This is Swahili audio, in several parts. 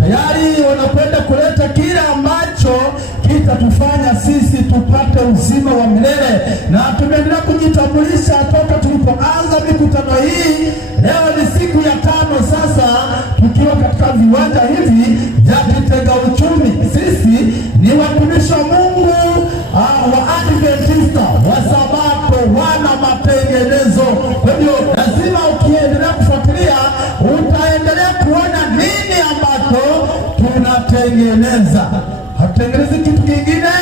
tayari wanakwenda kuleta kile ambacho kitatufanya sisi tupate uzima wa milele. Na tumeendelea kujitambulisha toka tulipoanza mikutano hii. Leo ni siku ya 5 sasa tukiwa katika viwanja hivi vya kitega uchumi. Sisi ni watumishi wa Mungu wa Adventista wa Sabato wana matengenezo. Kwa hiyo lazima ukiendelea kufuatilia utaendelea kuona nini ambacho tunatengeneza. Hatutengenezi kitu kingine,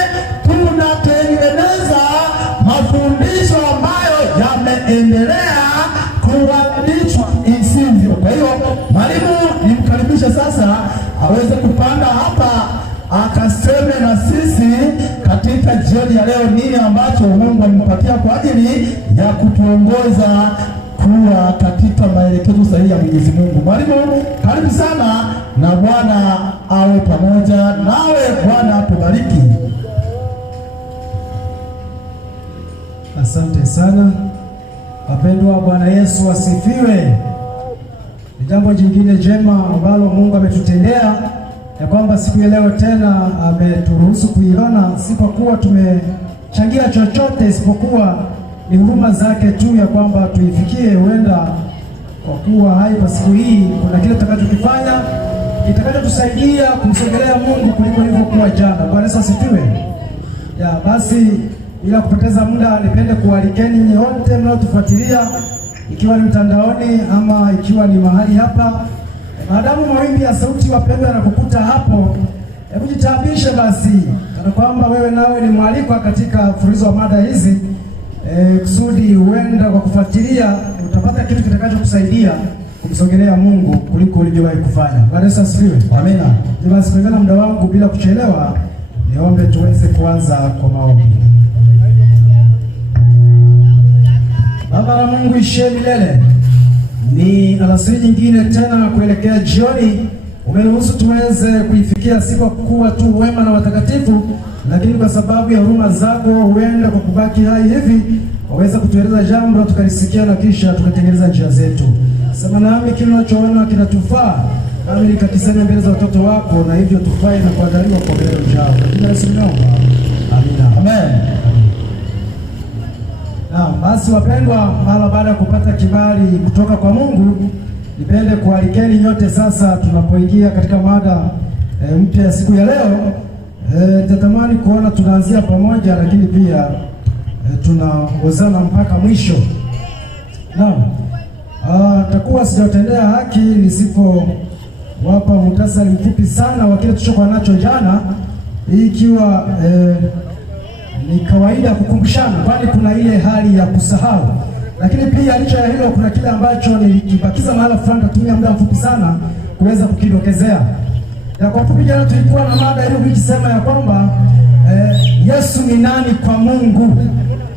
tunatengeneza mafundisho ambayo yameendelea kuwadilishwa isivyo. Kwa hiyo mwalimu nimkaribishe sasa aweze kupanda hapa akaseme na sisi katika jioni ya leo nini ambacho Mungu amempatia kwa ajili ya kutuongoza kuwa katika maelekezo sahihi ya Mwenyezi Mungu. Mwalimu, karibu sana na Bwana awe pamoja nawe. Bwana atubariki. Asante sana. Wapendwa, Bwana Yesu asifiwe. Ni jambo jingine jema ambalo Mungu ametutendea, ya kwamba siku ya leo tena ameturuhusu kuiona, si kwa kuwa tumechangia chochote, isipokuwa ni huruma zake tu ya kwamba tuifikie. Huenda kwa kuwa hai kwa siku hii kuna kile tutakachokifanya kitakachotusaidia kumsogelea Mungu kuliko ilivyokuwa jana. Bwana Yesu asifiwe. Basi bila kupoteza muda, nipende kualikeni nyote mnaotufuatilia, ikiwa ni mtandaoni ama ikiwa ni mahali hapa. Maadamu mawimbi ya sauti wapendwa yanakukuta hapo, hebu jitaabishe basi kana kwamba wewe nawe ni mwalikwa katika mfululizo wa mada hizi, kusudi huenda kwa kufuatilia utapata kitu kitakachokusaidia kumsogelea Mungu kuliko ulivyowahi kufanya. Bwana Yesu asifiwe. Amina. Basi kulingana na muda wangu, bila kuchelewa, niombe tuweze kuanza kwa maombi. Baba na Mungu ishiye milele, ni alasiri nyingine tena kuelekea jioni. Umeruhusu tuweze kuifikia, si kwa kuwa tu wema na watakatifu, lakini kwa sababu ya huruma zako. Huenda kwa kubaki hai hivi waweza kutueleza jambo tukalisikia na kisha tukatengeneza njia zetu. Sema nami kile unachoona kinatufaa, nami nikakisema mbele za watoto wako, na hivyo tufae na kuandaliwa kwa mbele ujao. Katika Yesu naomba. Amina. Amen. Basi wapendwa, mara baada ya kupata kibali kutoka kwa Mungu, nipende kualikeni nyote sasa tunapoingia katika mada mpya ya siku ya leo. Nitatamani kuona tunaanzia pamoja, lakini pia tunaongozana mpaka mwisho. Takuwa sijatendea haki nisipowapa muhtasari mfupi sana wa kile tulichokuwa nacho jana, hii ikiwa ni kawaida kukumbushana, kwani kuna ile hali ya kusahau. Lakini pia licha ya hilo, kuna kile ambacho nilikibakiza mahala fulani, natumia muda mfupi sana kuweza kukidokezea. Kwa ufupi, jana tulikuwa na mada hiyo ikisema ya kwamba Yesu ni nani kwa Mungu.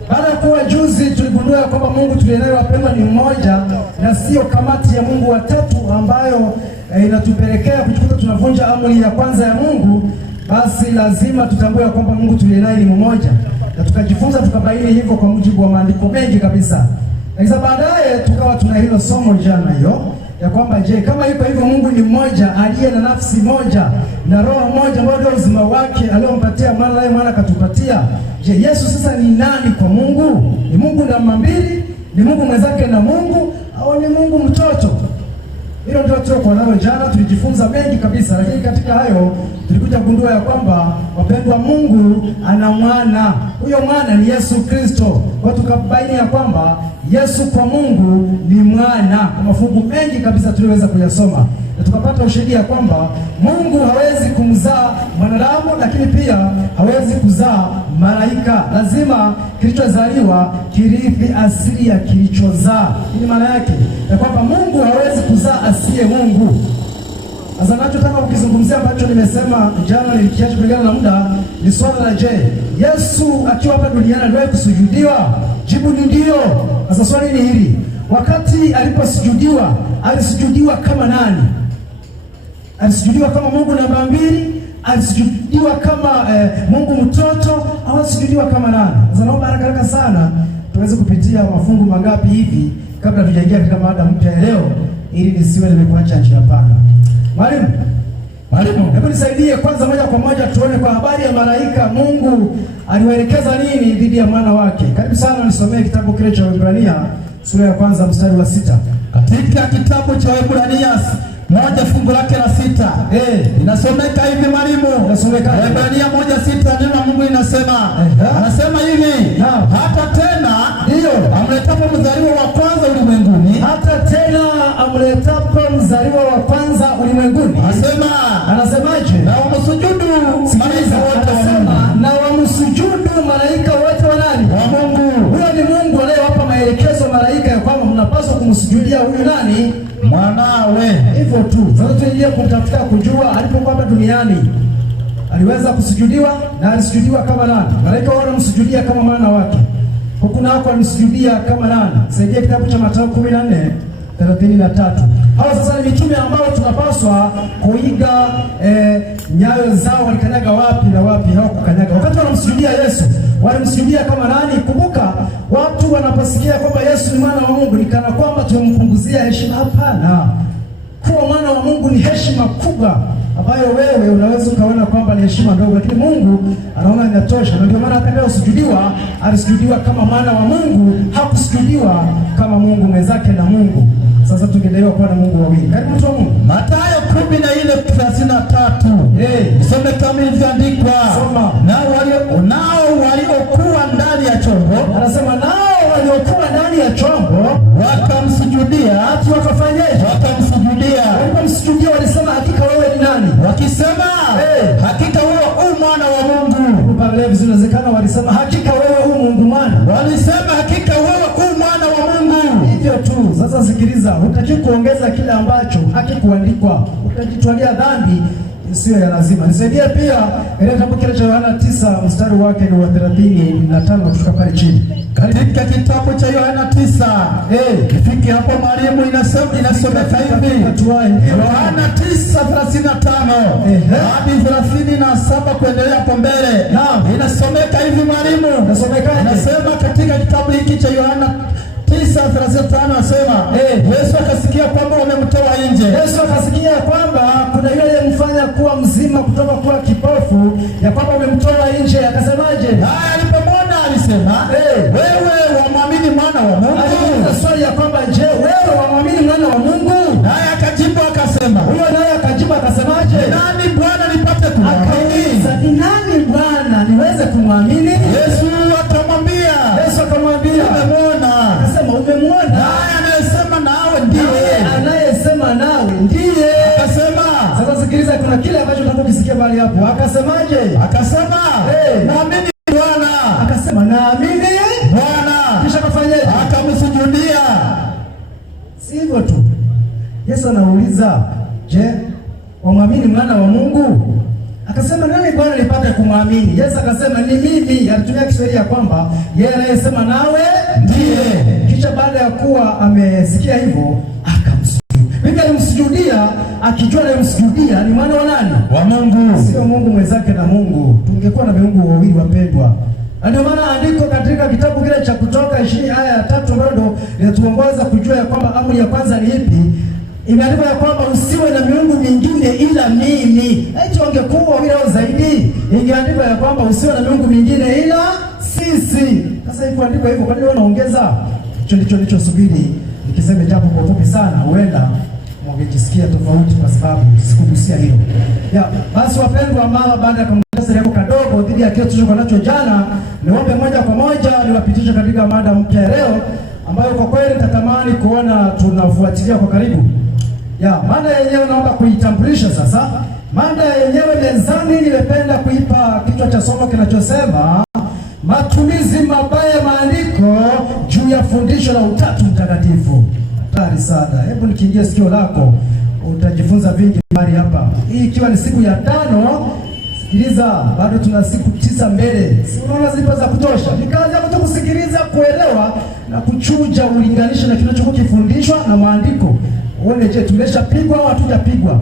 Baada ya kuwa juzi tuligundua ya kwamba Mungu tulienaye wapendwa ni mmoja, na sio kamati ya Mungu watatu ambayo inatupelekea kujikuta tunavunja amri ya kwanza ya Mungu. Basi lazima tutambue kwamba Mungu tulienaye ni mmoja, na tukajifunza tukabaini hivyo kwa mujibu wa maandiko mengi kabisa. Lakini baadaye tukawa tuna hilo somo jana hiyo ya kwamba je, kama yuko hivyo Mungu ni mmoja aliye na nafsi moja na roho moja ambayo ndio uzima wake aliompatia mwana, naye mwana akatupatia. Je, Yesu sasa ni nani kwa Mungu? Ni Mungu namba mbili? Ni Mungu mwenzake na Mungu, au ni Mungu mtoto? Hilo ndio tulikuwa nalo jana. Tulijifunza mengi kabisa, lakini katika hayo tulikuja kugundua ya kwamba wapendwa, Mungu ana mwana. Huyo mwana ni Yesu Kristo. Kwa tukabaini ya kwamba Yesu kwa Mungu ni mwana. Kwa mafungu mengi kabisa tuliweza kuyasoma, na tukapata ushahidi ya kwamba Mungu hawezi kumzaa mwanadamu, lakini pia hawezi kuzaa malaika. Lazima kilichozaliwa kirithi asili ya kilichozaa. Hii maana yake ya kwamba Mungu hawezi kuzaa asiye Mungu. Sasa nachotaka kukizungumzia ambacho nimesema jana nilikiacha kulingana na muda, ni swala la je, Yesu akiwa hapa duniani aliwahi kusujudiwa? Jibu ni ndio. Sasa swali ni hili, wakati aliposujudiwa, alisujudiwa kama nani? Alisujudiwa kama Mungu namba mbili? Alisujudiwa kama Mungu mtoto? Au alisujudiwa kama nani? Sasa naomba haraka sana tuweze kupitia mafungu mangapi hivi kabla tujaingia katika mada mpya leo, ili nisiwe nimekuacha njia panda. Mwalimu, Mwalimu, hebu nisaidie kwanza moja kwa moja tuone kwa habari ya malaika, Mungu aliwaelekeza nini dhidi ya mwana wake? Karibu sana nisomee kitabu kile cha Waebrania sura ya 1 mstari wa 6. Katika kitabu cha Waebrania 1 fungu lake la 6. Inasomeka hivi mwalimu. Inasomeka Waebrania 1:6, neno la Mungu linasema, anasema hivi, hata tena ndio amletapo mzaliwa wa kwanza ulimwenguni, hata tena amletapo mzaliwa wa kwanza ulimwenguni. Anasemaje? Na wamsujudu malaika wote wa Mungu. Na wamsujudu malaika wote wa nani? Wa Mungu. Huyo ni Mungu anayewapa maelekezo malaika ya kwamba mnapaswa kumsujudia huyu nani? Mwanawe. Hivyo tu. Sasa tuingie kutafuta kujua alipokuwa hapa duniani aliweza kusujudiwa, na alisujudiwa kama nani? Malaika wao wanamsujudia kama mwana wake. Huku nako alisujudia kama nani? Saidia kitabu cha Mathayo 14:33. Hao sasa ni mitume ambao tunapaswa kuiga nyayo zao, walikanyaga wapi na wapi hawakukanyaga. Wakati wanamsujudia Yesu, walimsujudia kama nani? Kumbuka, watu wanaposikia kwamba Yesu ni mwana wa Mungu ni kana kwamba tumempunguzia heshima. Hapana. Kuwa mwana wa Mungu ni heshima kubwa ambayo wewe unaweza ukaona kwamba ni heshima ndogo, lakini Mungu anaona inatosha. Na ndio maana akaenda kusujudiwa, alisujudiwa kama mwana wa Mungu, hakusujudiwa kama Mungu mwenzake na Mungu. Sasa tungedaiwa kuwa na Mungu wawili. Karibu mtu wa Mungu. Mathayo 14:33. Nisome kama ilivyoandikwa. Nao waliokuwa ndani ya chombo, anasema nao waliokuwa ndani ya chombo wakamsujudia. Wakafanyaje? Wakamsujudia. Walipomsujudia walisema, hakika wewe ni nani? Wakisema, hakika wewe u mwana wa Mungu. Pale vizuri inawezekana walisema, hakika wewe u Mungu mwana. Walisema, hakika wewe u mwana wa Mungu. Hivyo tu. Sasa sikiliza, hutaki kuongeza kile ambacho hakikuandikwa. Utajitwalia dhambi isiyo ya lazima. Nisaidie pia ile kitabu kile cha Yohana 9 mstari wake ni wa 35 kutoka pale chini. Katika kitabu cha Yohana 9, ifike hapo mwalimu, inasomeka hivi. Yohana 9:35 hadi 37 kuendelea hapo mbele. Inasomeka hivi mwalimu. Inasema katika kitabu hiki cha Yohana 9:35 anasema, Yesu akasikia kwamba wamemtoa nje. Yesu akasikia kwamba kuna yule aliyemfanya kuwa mzima kutoka kuwa kipofu, ya kwamba wamemtoa nje. Akasemaje? Alipomwona alisema, wewe wamwamini mwana wa Mungu? Aliuliza swali ya kwamba, je, wewe wamwamini mwana wa Mungu? Naye akajibu akasema, huyo naye akajibu akasemaje? Nani Bwana nipate kumwamini? Akauliza, ni nani Bwana niweze kumwamini? Yesu akamwambia, umemwona. Akasema, umemwona? Naye anayesema nawe ndiye. Anayesema nawe ndiye. Akasema, sasa sikiliza, kuna kile ambacho nataka ukisikia bali hapo. Akasemaje? Akasema, naamini Bwana. Akasema, naamini Bwana. Kisha akafanyaje? Akamsujudia. Si hivyo tu. Yesu anauliza, je, wamwamini mwana wa Mungu? Akasema, nani Bwana nipate kumwamini? Yesu akasema, ni mimi. Alitumia Kiswahili ya kwamba yeye anayesema nawe ndiye. Kisha baada ya kuwa amesikia hivyo akamsujudia. Mimi alimsujudia akijua anayemsujudia ni mwana wa nani? Wa Mungu. Sio Mungu mwenzake na Mungu. Tungekuwa na miungu wawili wapendwa. Ndio maana andiko katika kitabu kile cha Kutoka 20 aya ya 3 bado inatuongoza kujua ya kwamba amri ya kwanza ni ipi. Imeandikwa ya kwamba usiwe na miungu mingine ila mimi. Eti wangekuwa wawili au zaidi, ingeandikwa ya kwamba usiwe na miungu mingine ila sisi. Sasa hivi andiko hivyo, kwa nini wanaongeza? Hicho ndicho nilichosubiri nikisema japo kwa ufupi sana, huenda mngejisikia tofauti kwa sababu sikugusia hilo. Basi wapendwa, mama, baada ya kumaliza leo kadogo dhidi ya kile tulichokuwa nacho jana, niombe moja kwa moja niwapitishe katika mada mpya leo ambayo kwa kweli nitatamani kuona tunafuatilia kwa karibu. Mada yenyewe naomba kuitambulisha sasa. Mada yenyewe mezani nimependa kuipa kichwa cha somo kinachosema matumizi mabaya maandiko juu ya fundisho la Utatu Mtakatifu. Hatari sana. Hebu nikiingia sikio lako utajifunza vingi mahali hapa. Hii ikiwa ni siku ya 5, sikiliza, bado tuna siku 9 mbele. Si unaona zipo za kutosha. Ni kazi yako tu kusikiliza, kuelewa na kuchuja, ulinganisha na kinachokuwa kifundishwa na maandiko. Uone, je, tumeshapigwa au hatujapigwa?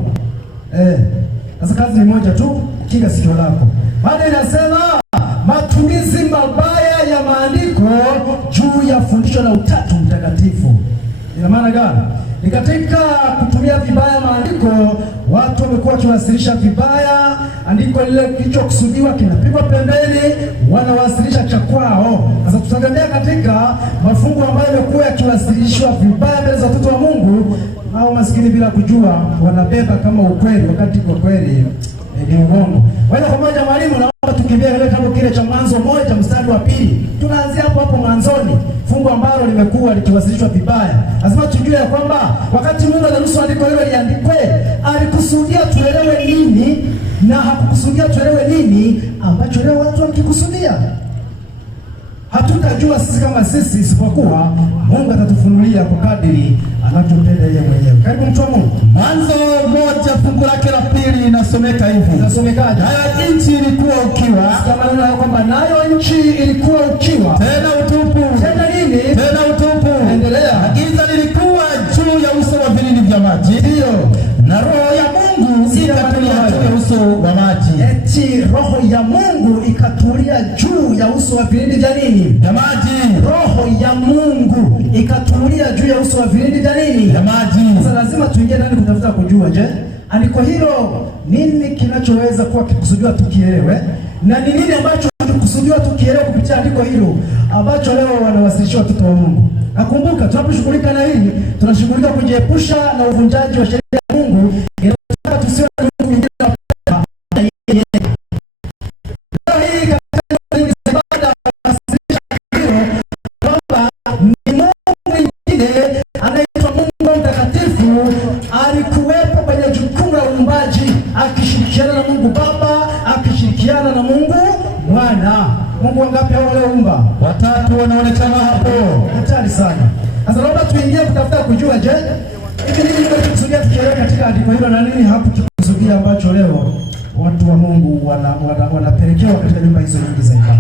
Sasa kazi ni moja tu, kinga sikio lako. Baada inasema matumizi mabaya ya maandiko juu ya fundisho la Utatu Mtakatifu. Ina maana gani? Ni katika kutumia vibaya maandiko, watu wamekuwa wakiwasilisha vibaya, andiko lile kilichokusudiwa kinapigwa pembeni, wanawasilisha cha kwao. Sasa tutaangalia katika mafungu ambayo yamekuwa yakiwasilishwa vibaya mbele za watoto wa Mungu, hao maskini bila kujua wanabeba kama ukweli, wakati kwa kweli ni uongo. Moja kwa moja mwalimu, naomba tukimbie katika kitabu kile cha Mwanzo 1 mstari wa 2. Tunaanzia hapo mwanzoni, fungu ambalo limekuwa likiwasilishwa vibaya. Lazima tujue ya kwamba wakati Mungu anaruhusu andiko hilo liandikwe, alikusudia tuelewe nini na hakukusudia tuelewe nini ambacho leo watu wakikusudia. Hatutajua sisi kama sisi, isipokuwa Mungu atatufunulia kwa kadiri anachopenda yeye mwenyewe. Karibu mtu wa Mungu. Mwanzo 1 fungu lake la 2 inasomeka hivi. Inasomekaje? Nayo nchi ilikuwa ukiwa. Kama neno kwamba nayo nchi ilikuwa ukiwa. Tena utupu. Tena nini? Tena utupu. Endelea. Giza lilikuwa juu ya uso wa vilindi vya maji. Ndio. Na roho ya Mungu ikatulia juu ya uso wa maji. Eti roho ya Mungu ikatulia juu ya uso wa vilindi vya nini? Vya maji. Roho ya Mungu ikatulia juu ya uso wa vilindi vya nini? Vya maji. Sasa lazima tuingie ndani kutafuta kujua, je, andiko hilo nini kinachoweza kuwa kikusudiwa tukielewe, na ni nini ambacho kikusudiwa tukielewe kupitia andiko hilo ambacho leo wanawasilisha watoto wa Mungu. Nakumbuka tunaposhughulika na hili, tunashughulika kujiepusha na uvunjaji wa sheria ya Mungu. Inataka tusiwe na Mungu mwingine anaitwa Mungu mtakatifu, alikuwepo kwenye jukumu la uumbaji akishirikiana na Mungu Baba, akishirikiana na Mungu Mwana. Mungu wangapi hao walioumba? Watatu wanaonekana hapo. Hatari sana. Sasa naomba tuingie kutafuta kujua, je, hivi nini kinachokusudia tukielewa katika andiko hilo na nini hakukikusudia ambacho leo watu wa Mungu wanapelekewa katika nyumba hizo nyingi za ibada.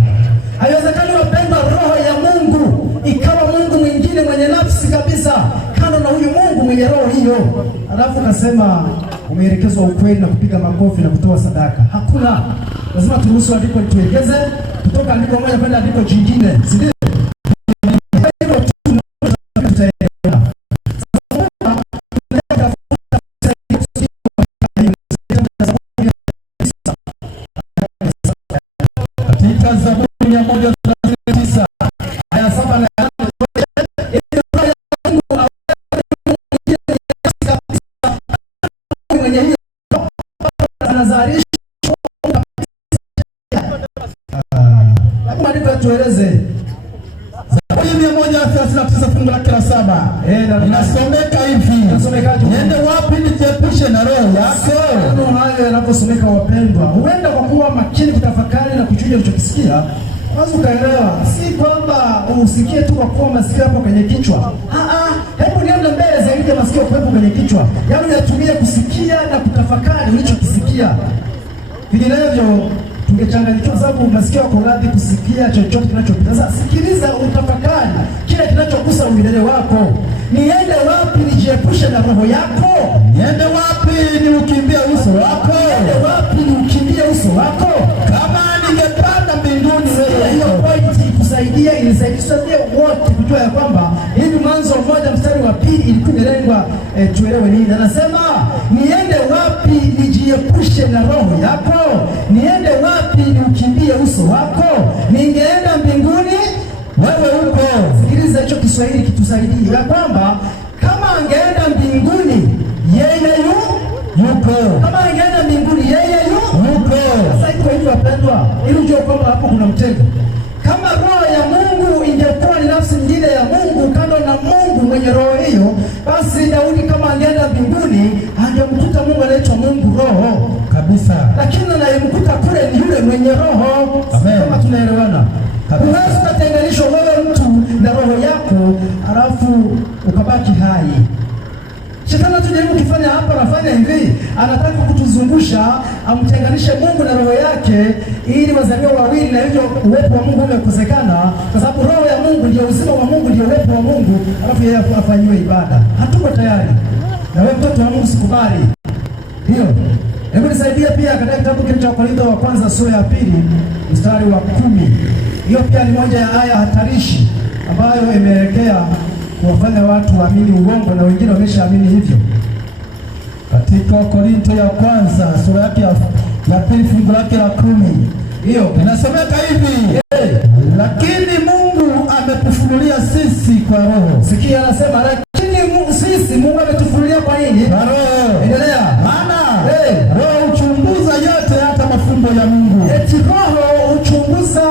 Haiwezekani wapenda roho ya Mungu ikawa Mungu mwingine mwenye nafsi kabisa kando na huyu Mungu mwenye roho hiyo, alafu nasema umeelekezwa ukweli na kupiga makofi na kutoa sadaka. Hakuna. Lazima turuhusu andiko lituelekeze kutoka andiko moja kwenda andiko jingine, si ndio? Katika Zaburi ya 139 aya 7 na 8 tueleze. Zaburi 139 fungu lake la 7 inasomeka hivi. Niende wapi nijiepushe na roho yako? Neno hayo yanaposomeka, wapendwa, huenda kwa kuwa makini kutafakari na kuchuja ulichokisikia, kwanza ukaelewa, si kwamba usikie tu kwa kuwa masikio hapo kwenye kichwa. Hebu niende mbele zaidi ya masikio kuwepo kwenye kichwa. Yaani yatumie kusikia na kutafakari ulichokisikia. Vinginevyo tungechanganyikiwa, sababu masikio yako radhi kusikia chochote kinachopita. Sasa sikiliza, utafakari kile kinachokusa umilele wako. Niende wapi nijiepushe na roho yako? Niende wapi niukimbie uso wako? Niende wapi niukimbie uso wako? Kama ningepanda mbinguni wewe. Hiyo point ikusaidia, ilisaidie wote kujua ya kwamba hivi Mwanzo 1 mstari wa 2 ilikuwa imelengwa tuelewe nini. Anasema niende wapi nijiepushe na roho yako? Niende wapi niukimbie uso wako? Ningeenda mbinguni wewe uko. Sikiliza hicho Kiswahili kitusaidie ya kwamba kama angeenda mbinguni yeye yuko. Kama angeenda mbinguni yeye yuko. Sasa iko hivyo wapendwa, ili ujue kwamba hapo kuna mtego. Kama roho ya Mungu ingekuwa ni nafsi nyingine ya Mungu kando na Mungu mwenye roho hiyo, basi Daudi kama angeenda mbinguni angemkuta Mungu anaitwa Mungu roho kabisa. Lakini anayemkuta kule ni yule mwenye roho. Kama tunaelewana. Huwezi kutenganishwa wewe mtu na roho yako alafu ukabaki hai. Shetani anajaribu kufanya hapa, anafanya hivi, anataka kutuzungusha amtenganishe Mungu na roho yake ili wazaliwe wawili, na hivyo uwepo wa Mungu umekosekana, kwa sababu roho ya Mungu ndio uzima wa Mungu, ndio uwepo wa Mungu, alafu yeye afanyiwe ibada. Hatuko tayari. Na wewe mtoto wa Mungu sikubali hiyo. Hebu nisaidie pia katika kitabu kile cha Korintho wa kwanza sura ya 2 mstari wa 10. Hiyo pia ni moja ya aya hatarishi ambayo imeelekea kuwafanya watu waamini uongo na wengine wameshaamini hivyo. katika Korinto ya kwanza sura yake ya pili fungu lake la 10. Hiyo inasomeka hivi, lakini Mungu ametufunulia sisi kwa Roho. Sikia, anasema lakini sisi Mungu ametufunulia kwa nini? Kwa Roho. Endelea. Maana Roho huchunguza yote, hata mafumbo ya Mungu. Eti Roho huchunguza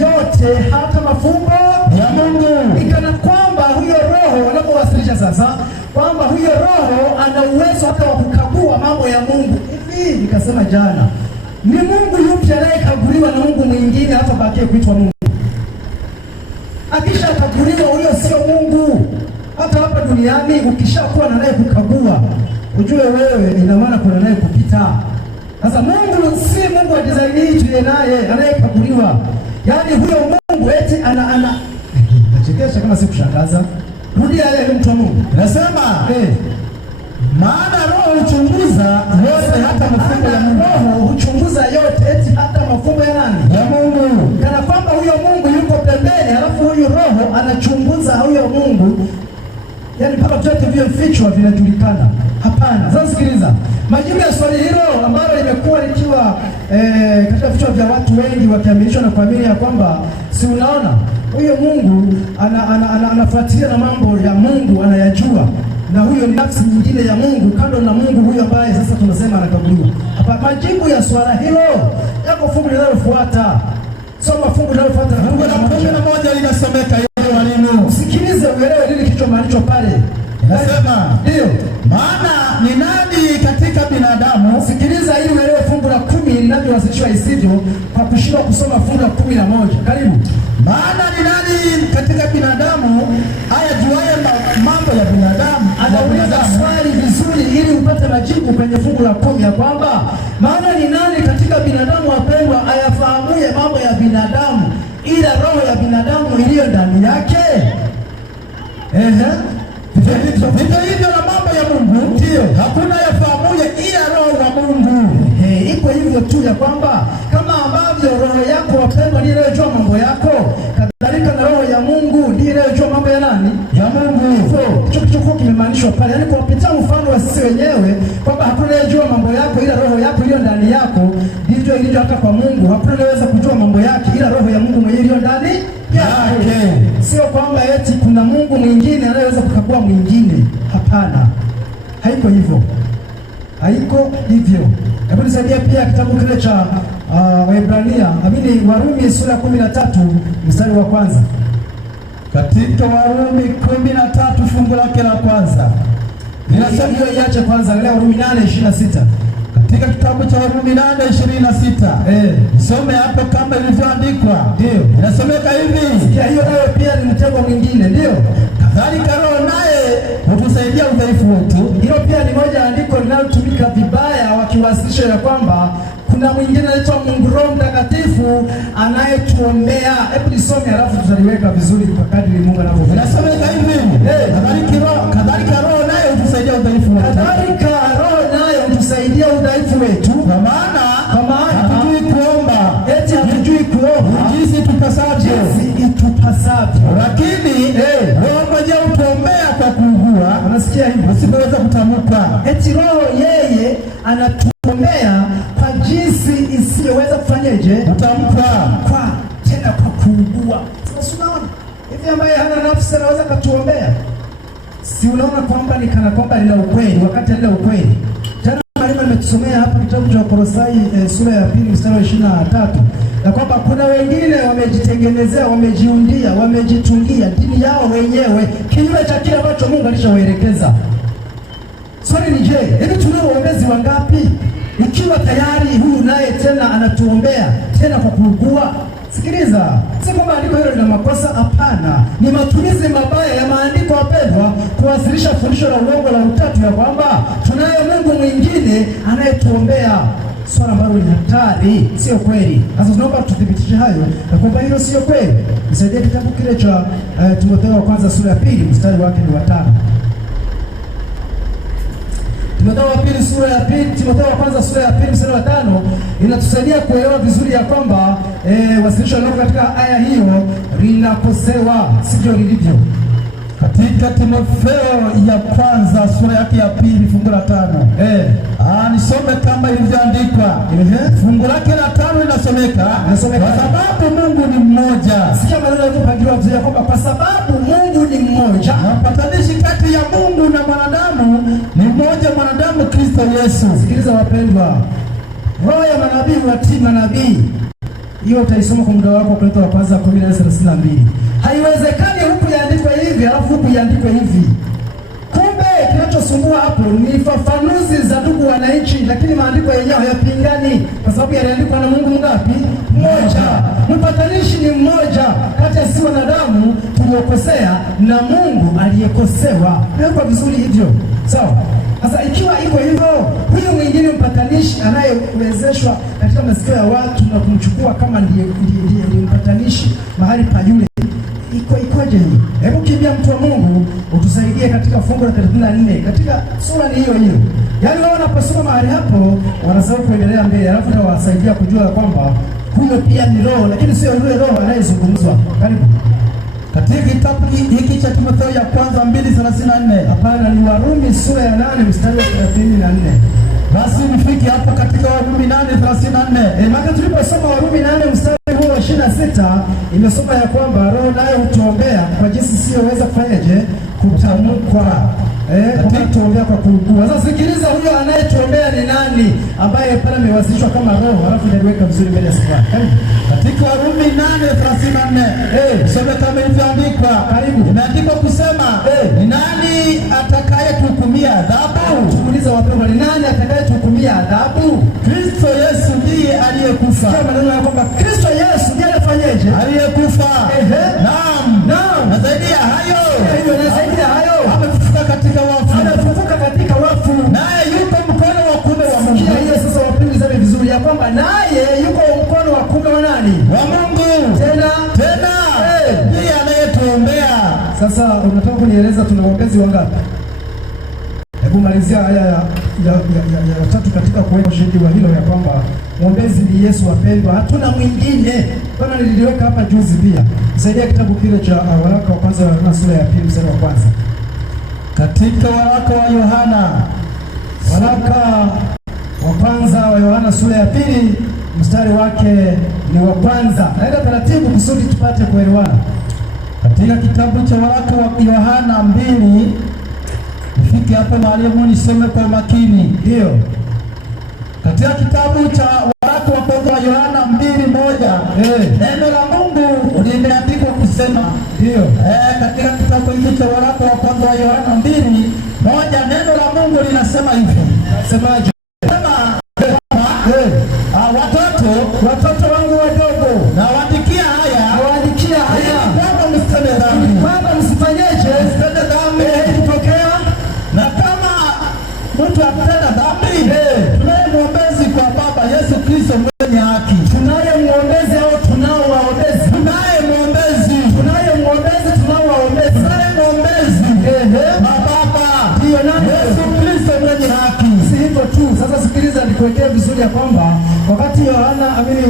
yote, hata mafumbo ya Mungu. Ikana kwamba huyo Roho wanapowasilisha sasa kwamba huyo Roho ana uwezo hata wa kukagua mambo ya Mungu. Hivi nikasema jana, ni Mungu yupi anayekaguliwa na Mungu mwingine hata bakie kuitwa Mungu? Akishakaguliwa huyo sio Mungu. Hata hapa duniani ukishakuwa na naye kukagua, ujue wewe ina maana kuna naye kupita. Sasa Mungu si Mungu wa design hii tuye naye anayekaguliwa. Yaani huyo Mungu eti ana nachekesha kama si kushangaza. Rudia yeye mtu wa Mungu. Nasema maana Roho huchunguza yote, hata mafumbo ya Mungu. Roho huchunguza yote, eti hata mafumbo ya nani? Ya Mungu. Kana kwamba huyo Mungu yuko pembeni, alafu huyo Roho anachunguza huyo Mungu. Yaani mpaka vyote vile vifichwa vinajulikana. Hapana. Sasa sikiliza. Majibu ya swali hilo ambalo limekuwa likiwa katika vichwa vya watu wengi wakiaminishwa na kuamini ya kwamba si unaona huyo Mungu anafuatilia na mambo ya Mungu anayajua, na huyo ni nafsi nyingine ya Mungu kando na Mungu huyo ambaye sasa tunasema anakaguliwa. Hapa majibu ya swala hilo yako fungu linalofuata. Soma fungu linalofuata. Fungu la 11 linasomeka hiyo walimu. Usikilize uelewe nini kilichomaanisha pale. Nasema ndio maana ni nani katika binadamu. Sikiliza ili uelewe fungu la 10 linavyowasilishwa isivyo kwa kushindwa kusoma fungu la 11. Karibu. Maana ni nani katika binadamu ayajuaye mambo ya binadamu? Anauliza swali vizuri ili upate majibu kwenye fungu la 10 ya kwamba maana ni nani katika binadamu wapendwa ayafahamuye mambo ya binadamu ila roho ya binadamu iliyo ndani yake. Vivyo hivyo na mambo ya Mungu ndio hakuna yafahamuye ila Roho wa Mungu. Iko hivyo tu ya kwamba kama ambavyo roho yako wapendwa ndiye inayojua mambo yako, kadhalika na roho ya Mungu ndiye inayojua mambo ya nani? Ya Mungu. Hicho kilichokuwa kimemaanishwa pale, yaani kuwapitia mfano wa sisi wenyewe kwamba hakuna anayejua mambo yako ila roho yako iliyo ndani yako, ndivyo ilivyo hata kwa Mungu. Hakuna anayeweza kujua mambo yake ila roho ya Mungu mwenyewe iliyo ndani yake. Sio kwamba eti kuna Mungu mwingine anayeweza kukagua mwingine. Hapana. Haiko hivyo. Haiko hivyo. Hebu nisaidie pia kitabu kile cha Waebrania, Warumi sura 13 mstari wa kwanza. Katika Warumi 13 fungu lake la kwanza. Ninasema hiyo iache kwanza, leo Warumi 8:26. Katika kitabu cha Warumi 8:26. Some hapo kama ilivyoandikwa. Ndio. Inasomeka hivi. Sikia, hiyo nayo pia ni mtego mwingine, ndio. Kadhalika Roho naye hutusaidia udhaifu wetu. Hilo pia ni moja andiko linalotumika vibaya wakiwasilisha ya kwamba kuna mwingine anaitwa Mungu Roho Mtakatifu anayetuombea. Hebu nisome alafu tutaliweka vizuri kwa kadri Mungu anavyopenda. Inasomeka hivi. Kadhalika Roho naye hutusaidia udhaifu wetu. Kadhalika Roho naye hutusaidia udhaifu wetu. Kwa maana hatujui kuomba. Eti hatujui kuomba jinsi itupasavyo. Lakini Roho mwenyewe hutuombea kwa kuugua. Unasikia hivyo? Usipoweza kutamka. Eti Roho yeye anatuombea kwa jinsi isiyoweza kufanyeje? Kutamka. Kwa tena kwa kuugua. Sasa unaona? Hivi ambaye hana nafsi anaweza kutuombea? Si unaona kwamba ni kana kwamba lina ukweli wakati lina ukweli. Tena mwalimu ametusomea hapa kitabu cha Wakolosai sura ya 2 mstari wa 23 na kwamba kuna wengine wamejitengenezea, wamejiundia, wamejitungia dini yao wenyewe kinyume cha kile ambacho Mungu alishawaelekeza. Swali ni je, hivi tunao waombezi wangapi? Ikiwa tayari huyu naye tena anatuombea tena kwa kuugua. Sikiliza, si kwamba andiko hilo lina makosa, hapana. Ni matumizi mabaya ya maandiko wapendwa, kuwasilisha fundisho la uongo la utatu ya kwamba tunaye Mungu mwingine anayetuombea. Swala ambalo ni hatari, sio kweli. Sasa tunaomba tuthibitishe hayo na kwamba hilo sio kweli. Nisaidie kitabu kile cha Timotheo wa kwanza sura ya 2 mstari wake ni wa 5. Timotheo wa kwanza sura ya 2 mstari wa 5 inatusaidia kuelewa vizuri ya kwamba wasilisho lako katika aya hiyo linakosewa, sivyo lilivyo. Katika Timotheo ya kwanza sura yake ya pili fungu la 5. Nisome kama ilivyoandikwa. Fungu lake la 5 linasomeka, kwa sababu Mungu ni mmoja. Sikia maneno yaliyopangiwa vizuri kwamba kwa sababu Mungu ni mmoja, na mpatanishi kati ya Mungu na mwanadamu ni mmoja, mwanadamu Kristo Yesu. Sikiliza wapendwa, roho ya manabii watii manabii. Hiyo utaisoma kwa muda wako Wakorintho wa kwanza 10:32. Haiwezekani huku iandikwe hivi alafu huku iandikwe hivi. Kumbe kinachosumbua hapo ni fafanuzi za ndugu wananchi, lakini maandiko yenyewe hayapingani kwa sababu yaliandikwa na Mungu ngapi? Mmoja. Mpatanishi ni mmoja kati ya sisi wanadamu tuliokosea na Mungu aliyekosewa. Kwa vizuri hivyo. Sawa? Sasa ikiwa iko hivyo, huyu mwingine mpatanishi anayewezeshwa katika masikio ya watu na kumchukua kama ndiye mpatanishi mahali pa yule, ikoje hii? Hebu kimbia mtu wa Mungu utusaidie katika fungu la 34 katika sura ni hiyo hiyo. Yaani wao wanaposoma mahali hapo wanasahau kuendelea mbele, alafu ndio wasaidia kujua kwamba huyo pia ni roho, lakini sio yule roho anayezungumzwa. Karibu. Katika kitabu hiki cha Timotheo ya kwanza 2:34. Hapana, ni Warumi sura ya 8 mstari wa 34. Basi nifike hapo katika Warumi 8:34. Maana tuliposoma Warumi 8 mstari huo wa 26 imesoma ya kwamba roho naye hutuombea kwa jinsi siyoweza kufanyaje kutamkwa. Tuombea kwa kuugua. Sasa sikiliza, huyo anayetuombea ni nani ambaye pale amewasilishwa kama roho, alafu naliweka vizuri mbele ya safari. Katika Warumi 8:34. Soma kama ilivyoandikwa. Karibu. Imeandikwa kusema, ni nani atakayetuhukumia adhabu? Tuuliza wapendwa, ni nani atakayetuhukumia adhabu? Kristo Yesu ndiye aliyekufa. Kwa maneno ya kwamba Kristo Yesu ndiye alifanyaje? Aliyekufa. Naam. Na zaidi ya hayo, amefufuka katika wafu. Amefufuka katika wafu. Naye yuko mkono wa kuume wa Mungu. Hiyo sasa wapendwa, zame vizuri ya kwamba naye yuko mkono wa kuume wa nani? Wa Mungu. Tena ndiye anayetuombea. Sasa unataka kunieleza tuna waombezi wangapi? Hebu malizia aya ya 3 katika kuweka ushahidi wa hilo ya kwamba mwombezi ni Yesu wapendwa, hatuna mwingine. Bwana niliweka hapa juzi pia. Saidia kitabu kile cha waraka wa kwanza wa Yohana sura ya 2 mstari wa kwanza. Katika waraka wa kwanza wa Yohana sura ya 2 mstari wake ni wa kwanza. Naenda taratibu kusudi tupate kuelewana. Katika kitabu cha waraka wa Yohana 2, nifike hapa mwalimu nisome kwa makini. Ndio. Katika kitabu cha waraka wa kwanza wa Yohana 2:1, neno la Mungu limeandikwa kusema. Ndio. Katika kitabu hiki cha waraka wa kwanza wa Yohana 2:1, neno la Mungu linasema hivi. Semaje? Watoto wangu wadogo, nawaandikia haya kwamba msifanyeje? Msitende dhambi. Ikitokea na kama mtu akitenda dhambi, tunaye mwombezi kwa Baba, Yesu Kristo mwenye haki. Tunaye mwombezi au tunao waombezi? Tunaye mwombezi. Tunaye mwombezi, tunao waombezi. Tunaye mwombezi na Baba, ndio nani? Yesu Kristo mwenye haki. Si hivyo tu. Sasa sikiliza nikuwekee vizuri ya kwamba wakati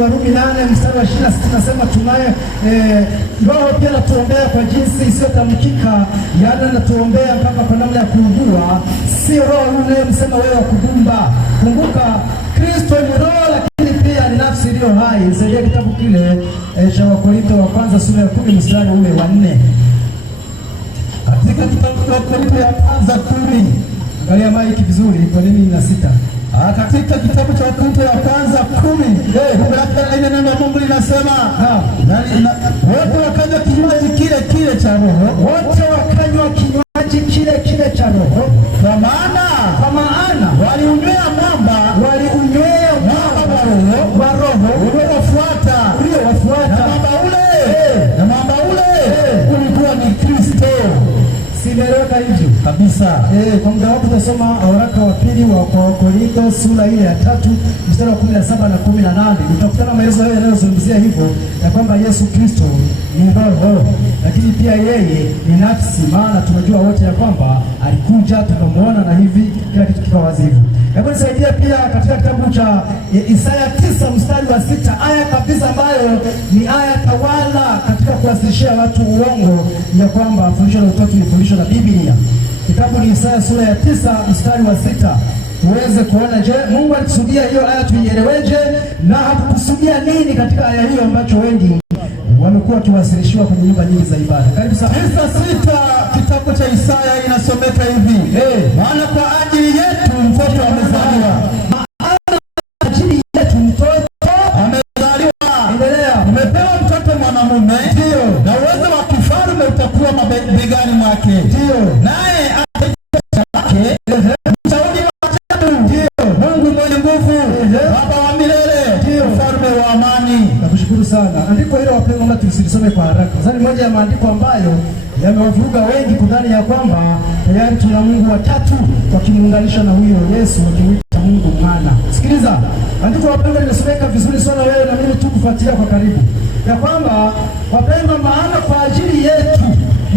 Warumi 8 mstari wa 26 nasema tunaye roho pia natuombea kwa jinsi isiyotamkika, yaani natuombea mpaka kwa namna ya kuugua. Si roho unayemsema wewe wa kudumba. Kumbuka Kristo ni roho, lakini pia ni nafsi iliyo hai. Saidia kitabu kile cha Wakorintho wa kwanza sura ya 10 mstari ule wa 4. Katika kitabu cha Wakorintho ya kwanza 10. Angalia maiki vizuri, kwa nini ina sita? Katika kitabu cha Wakorintho ya kwanza 10, neno la Mungu linasema, wote wakanywa kinywaji kile cha roho. Wote wakanywa kinywaji kile cha roho. Kwa maana waliunywea mwamba wa roho uliowafuata. Na mwamba ule ulikuwa ni Kristo. Simeleweka hivyo kabisa. Kwa muda wako tutasoma waraka wa pili wa Wakorintho sura ile ya 3 mstari wa 17 na 18. Utakutana maelezo hayo yanayozungumzia hivyo ya kwamba Yesu Kristo ni roho, lakini pia yeye ni nafsi, maana tunajua wote ya kwamba alikuja tukamwona na hivi kila kitu kikawa wazi hivyo. Hebu nisaidie pia katika kitabu cha Isaya 9 mstari wa 6, aya kabisa ambayo ni aya tawala katika kuwasilishia watu uongo ya kwamba fundisho la utoto ni fundisho la Biblia. Kitabu ni Isaya sura ya 9 mstari wa 6. Tuweze kuona, je, Mungu alikusudia hiyo aya tuieleweje, na hakukusudia nini katika aya hiyo ambacho wengi wamekuwa wakiwasilishiwa kwenye nyumba nyingi za ibada. Karibu sana. 9:6 kitabu cha Isaya inasomeka hivi. Maana kwa ajili yetu mtoto amezaliwa. Maana kwa ajili yetu mtoto amezaliwa. Endelea. Umepewa mtoto mwanamume. Ndio. Na uwezo wa kifalme utakuwa mabegani mwake. Ndio. Naye ataitwa lake mshauri wa ajabu. Ndio. Mungu mwenye nguvu. Baba wa milele. Ndio. Mfalme wa amani. Nakushukuru sana. Andiko hilo wapendwa, na tusilisome kwa haraka. Sasa ni moja ya maandiko ambayo yamewavuruga wengi kudhani ya kwamba tayari tuna Mungu watatu wakimuunganisha na huyo Yesu wakimuita Mungu Mwana. Sikiliza, andiko wapendwa linasomeka vizuri sana, wewe na mimi tu kufuatilia kwa karibu. Ya kwamba wapendwa, maana kwa ajili yetu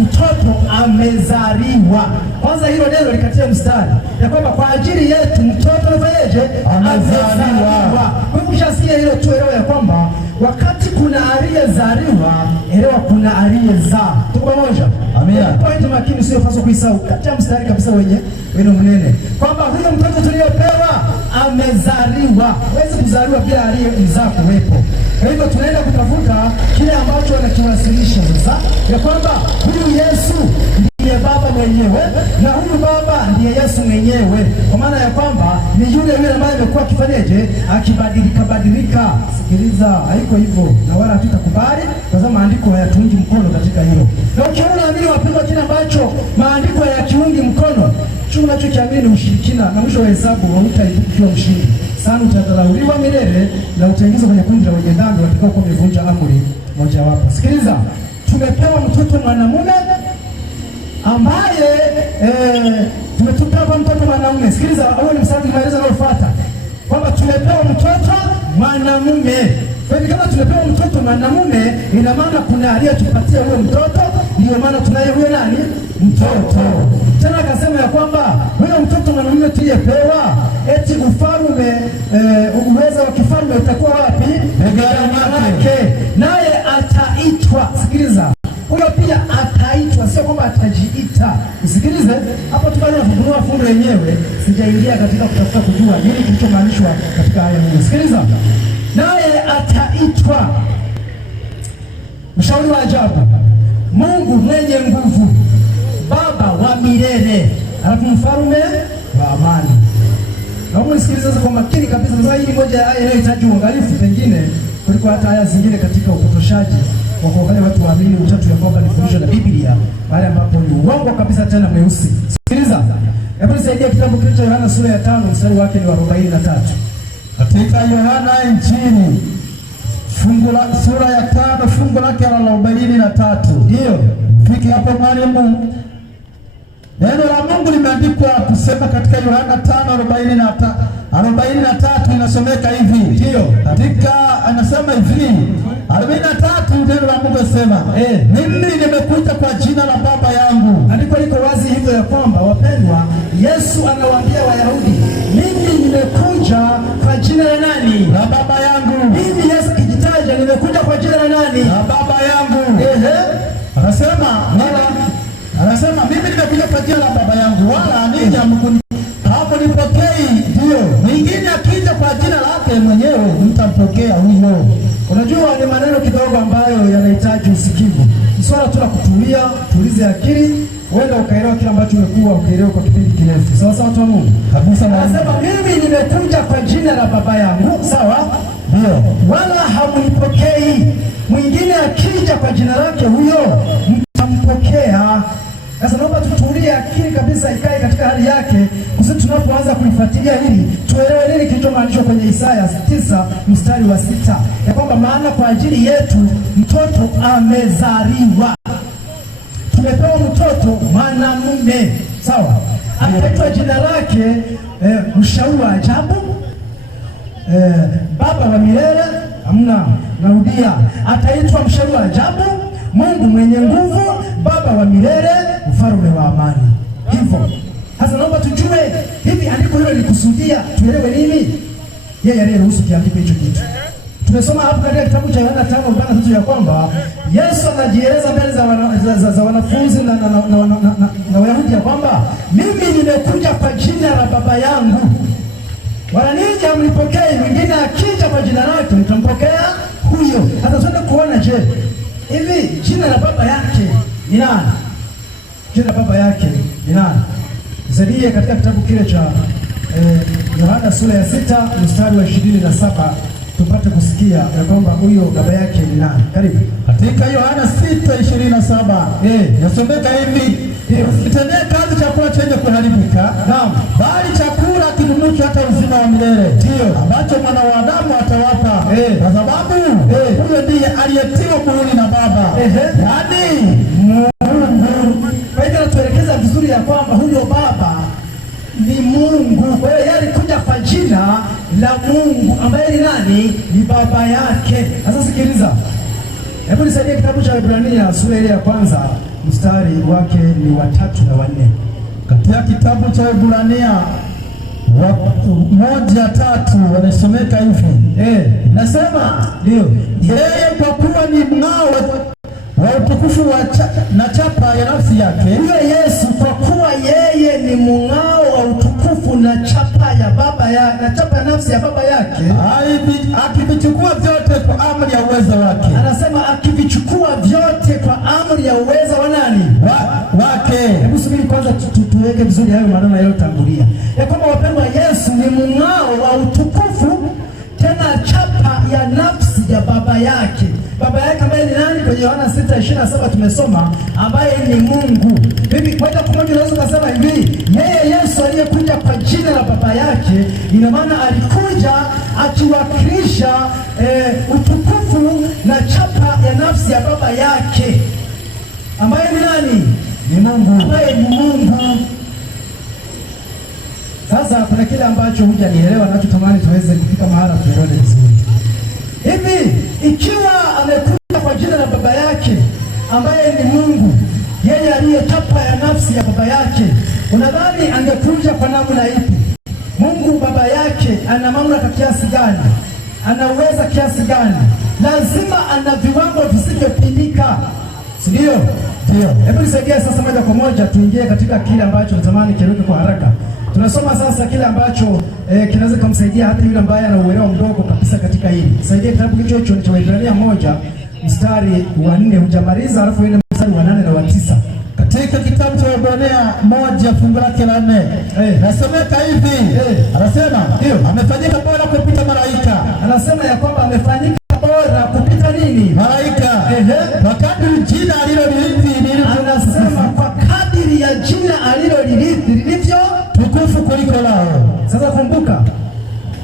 mtoto amezaliwa. Kwanza hilo neno likatia mstari. Ya kwamba kwa ajili yetu mtoto afanyeje? Amezaliwa. Kwa hiyo ukishasikia hilo tu elewa ya kwamba wakati kuna aliyezaliwa, elewa kuna aliyezaa. Tuko pamoja? Amina. Point makini sio paswa kuisahau. Katia mstari kabisa wenye mnene. Kwamba huyo mtoto tuliopewa amezaliwa. Huwezi kuzaliwa bila aliyemzaa kuwepo. Kwa hivyo tunaenda kutafuta kile ambacho anakiwasilisha sasa, ya kwamba huyu Yesu ndiye Baba mwenyewe na huyu Baba ndiye Yesu mwenyewe, kwa maana ya kwamba ni yule ambaye amekuwa akifanyaje, akibadilika. Sikiliza, haiko hivyo na wala hatutakubali, kwa sababu maandiko hayatuungi mkono katika hilo. Na ukiona amini wapendwa, kile ambacho maandiko hayakiungi mkono, chungu unachokiamini ni ushirikina, na mwisho wa hesabu hautaibukiwa mshindi sana, utadharauliwa milele na utaingizwa kwenye kundi la wenye dhambi watakao kuwa wamevunja amri moja wapo. Sikiliza, tumepewa mtoto mwanamume ambaye tumepewa mtoto mwanamume. Sikiliza, huo ni mstari maelezo yanayofuata kwamba tumepewa mtoto mwanamume. Kwa hivyo kama tumepewa mtoto mwanamume, ina maana kuna aliyetupatia huyo mtoto, ndio maana tunaye huyo nani? Mtoto. Tena akasema ya kwamba huyo mtoto mwanamume tuliyepewa, eti ufalme, uwezo wa kifalme utakuwa wapi? Begani mwake. Naye ataitwa, sikiliza, huyo pia ataitwa, sio kwamba atajiita. Usikilize hapo, tupale nafunua fungu lenyewe, sijaingia katika kutafuta kujua nini kilichomaanishwa katika aya hiyo. Sikiliza, naye ataitwa mshauri wa ajabu, Mungu mwenye nguvu, Baba wa milele, alafu mfalme wa amani. Naomba nisikilize kwa makini kabisa, kwa sababu hii moja ya aya inayohitaji uangalifu pengine kuliko hata aya zingine katika upotoshaji wa kuwafanya watu waamini utatu ya kwamba ni fundisho la Biblia, bali ambapo ni uongo kabisa tena mweusi. Sikiliza, hebu nisaidia kitabu kile cha Yohana sura ya 5 mstari wake ni wa 43. Katika Yohana Injili sura ya 5 fungu lake la 43. Ndio. Fiki hapo mwalimu. Neno la Mungu limeandikwa kusema katika Yohana 5:43 inasomeka hivi. Ndio. Katika anasema hivi 43, neno la Mungu linasema, mimi nimekuja kwa jina la Baba yangu. Andiko liko wazi hivyo ya kwamba wapendwa, Yesu anawaambia Wayahudi, mimi nimekuja kwa jina la nani? La Baba yangu. Mimi Yesu kijitaja, nimekuja kwa jina la nani? La Baba yangu. Anasema mimi nimekuja kwa jina la Baba yangu, wala ninyi hamunipokei. Ndio. Mwingine akija kwa jina lake mwenyewe mtampokea huyo. Unajua ni maneno kidogo ambayo yanahitaji usikivu. Ni swala tu la kutulia, tulize akili, uenda ukaelewa kile ambacho umekuwa ukielewa kwa kipindi kirefu. Sawa sawa, watu wa Mungu. Kabisa. Anasema mimi nimekuja kwa jina la Baba yangu, sawa? Ndio. Wala hamunipokei. Mwingine akija kwa jina lake huyo mtampokea. Sasa naomba tutulie, akili kabisa ikae katika hali yake, kusudi tunapoanza kulifuatilia hili tuelewe nini kilichomaanishwa kwenye Isaya 9 mstari wa 6, ya kwamba maana kwa ajili yetu mtoto amezaliwa. Tumepewa mtoto mwanamume, sawa? Ataitwa jina lake mshauri wa ajabu, Baba wa milele. Amna, narudia, ataitwa mshauri wa ajabu, Mungu mwenye nguvu, Baba wa milele, mfalme wa amani. Hivyo Sasa naomba tujue hivi andiko hilo lilikusudia tuelewe nini? Yeye aliyeruhusu kiandiko hicho kitu. Tumesoma hapo katika kitabu cha Yohana 5:43 ya kwamba Yesu anajieleza mbele za wanafunzi na Wayahudi ya kwamba mimi nimekuja kwa jina la Baba yangu, wala ninyi hamnipokei. Mwingine akija kwa jina lake mtampokea huyo. Sasa twende kuona, je, hivi jina la Baba yake ni nani? Jina la Baba yake ni nani? Zaidi katika kitabu kile cha Yohana sura ya 6 mstari wa 27 tupate kusikia ya kwamba huyo baba yake ni nani. Karibu. Katika Yohana 6:27 yasomeka hivi: usitendee kazi chakula chenye kuharibika, naam, bali chakula kidumuki hata uzima wa milele, ndio ambacho mwana wa Adamu atawapa, kwa sababu huyo ndiye aliyetiwa muhuri na Baba, yaani Mungu. Kwa hivyo natuelekeza vizuri ya kwamba huyo baba ni Mungu. Kwa hiyo yeye alikuja kwa jina la Mungu ambaye ni nani? Ni baba yake. Sasa sikiliza, hebu nisaidie kitabu cha Ibrania sura ile ya kwanza mstari wake ni wa 3 na wa 4. Katika kitabu cha Ibrania 1:3 wanasomeka hivi, nasema ndio, yeye kwa kuwa ni mng'ao wa utukufu na chapa ya nafsi yake. Huyo Yesu kwa kuwa yeye ni mng'ao wa utukufu na chapa ya baba ya na chapa ya nafsi ya baba yake, akivichukua vyote kwa amri ya uwezo wake. Anasema akivichukua vyote kwa amri ya uwezo wa nani? Wake. Hebu subiri kwanza tuweke vizuri hayo maneno yaliyotangulia. Ya kwamba wapendwa, Yesu ni mng'ao wa utukufu tena chapa ya nafsi ya baba yake. Baba yake ambaye ni nani? Kwenye Yohana 6:27 tumesoma ambaye ni Mungu. Hivi moja kwa moja unaweza kusema hivi, yeye Yesu aliyekuja kwa jina la baba yake, ina maana alikuja akiwakilisha utukufu na chapa ya nafsi ya baba yake ambaye ni nani? Ni Mungu. Ambaye ni Mungu. Sasa kuna kile ambacho hujanielewa na tutamani tuweze kufika mahala tuelewe vizuri. Hivi ikiwa amekuja kwa jina la baba yake ambaye ni Mungu, yeye aliye chapa ya nafsi ya baba yake, unadhani angekuja kwa namna ipi? Mungu baba yake ana mamlaka kiasi gani? Anaweza kiasi gani? Lazima ana viwango visivyopindika, si ndio? Ndio. Hebu nisaidie sasa moja kwa moja tuingie katika kile ambacho natamani kiruke kwa haraka. Tunasoma sasa kile ambacho kinaweza kumsaidia hata yule ambaye ana uelewa mdogo kabisa katika hili. Saidia kitabu hicho cha Waebrania 1 mstari wa 4 hujamaliza, alafu ile mstari wa 8 na wa 9. Katika kitabu cha Waebrania 1 fungu lake la 4 nasomeka hivi, anasema amefanyika bora kupita malaika. Anasema ya kwamba amefanyika bora kupita nini? Malaika. Kwa kadiri jina alilolithi, anasema kwa kadiri ya jina alilolithi lilivyo tukufu kuliko lao. Sasa kumbuka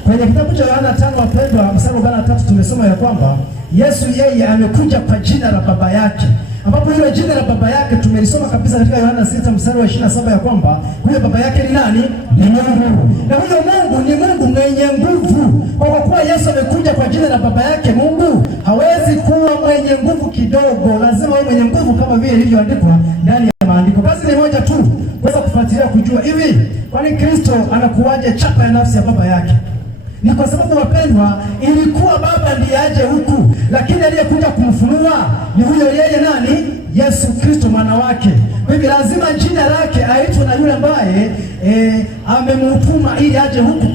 kwenye kitabu cha Yohana 5 wapendwa, mstari wa 3 tumesoma ya kwamba Yesu yeye amekuja kwa jina la baba yake, ambapo hilo jina la baba yake tumelisoma kabisa katika Yohana 6 mstari wa 27 ya kwamba huyo baba yake ni nani? Ni Mungu. Na huyo Mungu ni Mungu mwenye nguvu. Kwa kuwa Yesu amekuja kwa jina la baba yake Mungu, hawezi kuwa mwenye nguvu kidogo, lazima awe mwenye nguvu kama vile ilivyoandikwa ndani ya maandiko. Kazi ni moja tu, kuweza kufuatilia kujua hivi, kwani Kristo anakuwaje chapa ya nafsi ya baba yake? Ni kwa sababu wapendwa, ilikuwa baba ndiye aje huku, lakini aliyekuja kumfunua ni huyo yeye nani? Yesu Kristo mwana wake. Kwa hivyo lazima jina lake aitwe na yule ambaye amemtuma ili aje huku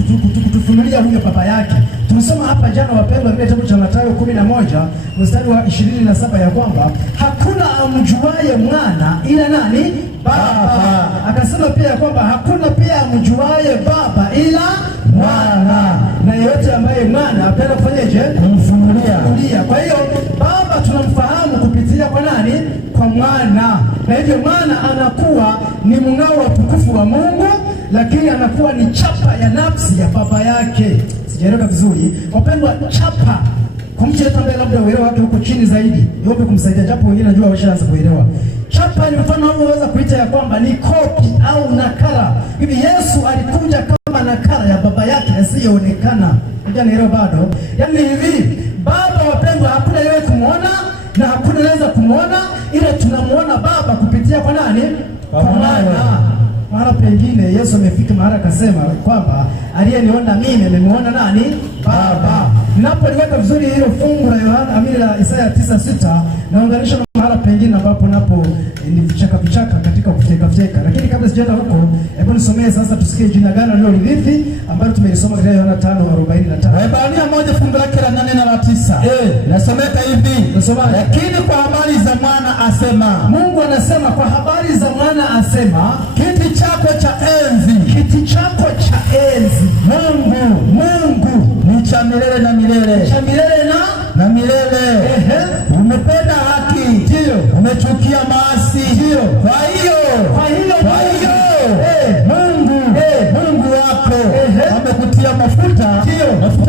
kutufunulia huyo baba yake. Tulisoma hapa jana wapendwa, katika kitabu cha Mathayo 11 mstari wa 27 ya kwamba hakuna amjuaye mwana ila nani? Baba. Akasema pia ya kwamba hakuna pia amjuaye baba ila mwana, na yeyote ambaye mwana apenda kufanyaje? Kumfunulia. Kwa hiyo baba tunamfahamu kupitia kwa nani? Kwa mwana. Na hivyo mwana anakuwa ni mng'ao wa utukufu wa Mungu, lakini anakuwa ni chapa ya nafsi ya baba yake. Sijaeleweka vizuri wapendwa? Chapa kwa mtu yeyote ambaye labda uelewa wake huko chini zaidi, niombe kumsaidia, japo wengine najua washaanza kuelewa. Chapa ni mfano au unaweza kuita ya kwamba ni kopi au nakala. Hivi Yesu alikuja kama nakala ya baba yake asiyeonekana. Hujanielewa bado? Yaani hivi baba wapendwa, hakuna yeye kumuona na hakuna anaweza kumuona, ila tunamuona baba kupitia kwa nani? Kwa mwana. Mara pengine Yesu amefika mahali akasema kwamba aliyeniona mimi amemwona nani? Baba. Ninapoliweka vizuri hilo fungu la la Isaya 9:6 naunganisha na mahali pengine ambapo napo ni vichaka katika kufyeka. Lakini kabla sijaenda huko, hebu nisomee sasa tusikie jina gani alilolithi ambalo tumelisoma katika Yohana 5:45. Waebrania 1 fungu lake la 8 na la 9. Nasomeka hivi. Lakini kwa habari za mwana asema, Mungu anasema kwa habari za mwana asema, kiti chako cha enzi Mungu ni cha milele na milele. Cha milele na milele. Umependa haki. Ndio. Umechukia maasi. Ndio. Kwa hiyo Mungu wako amekutia mafuta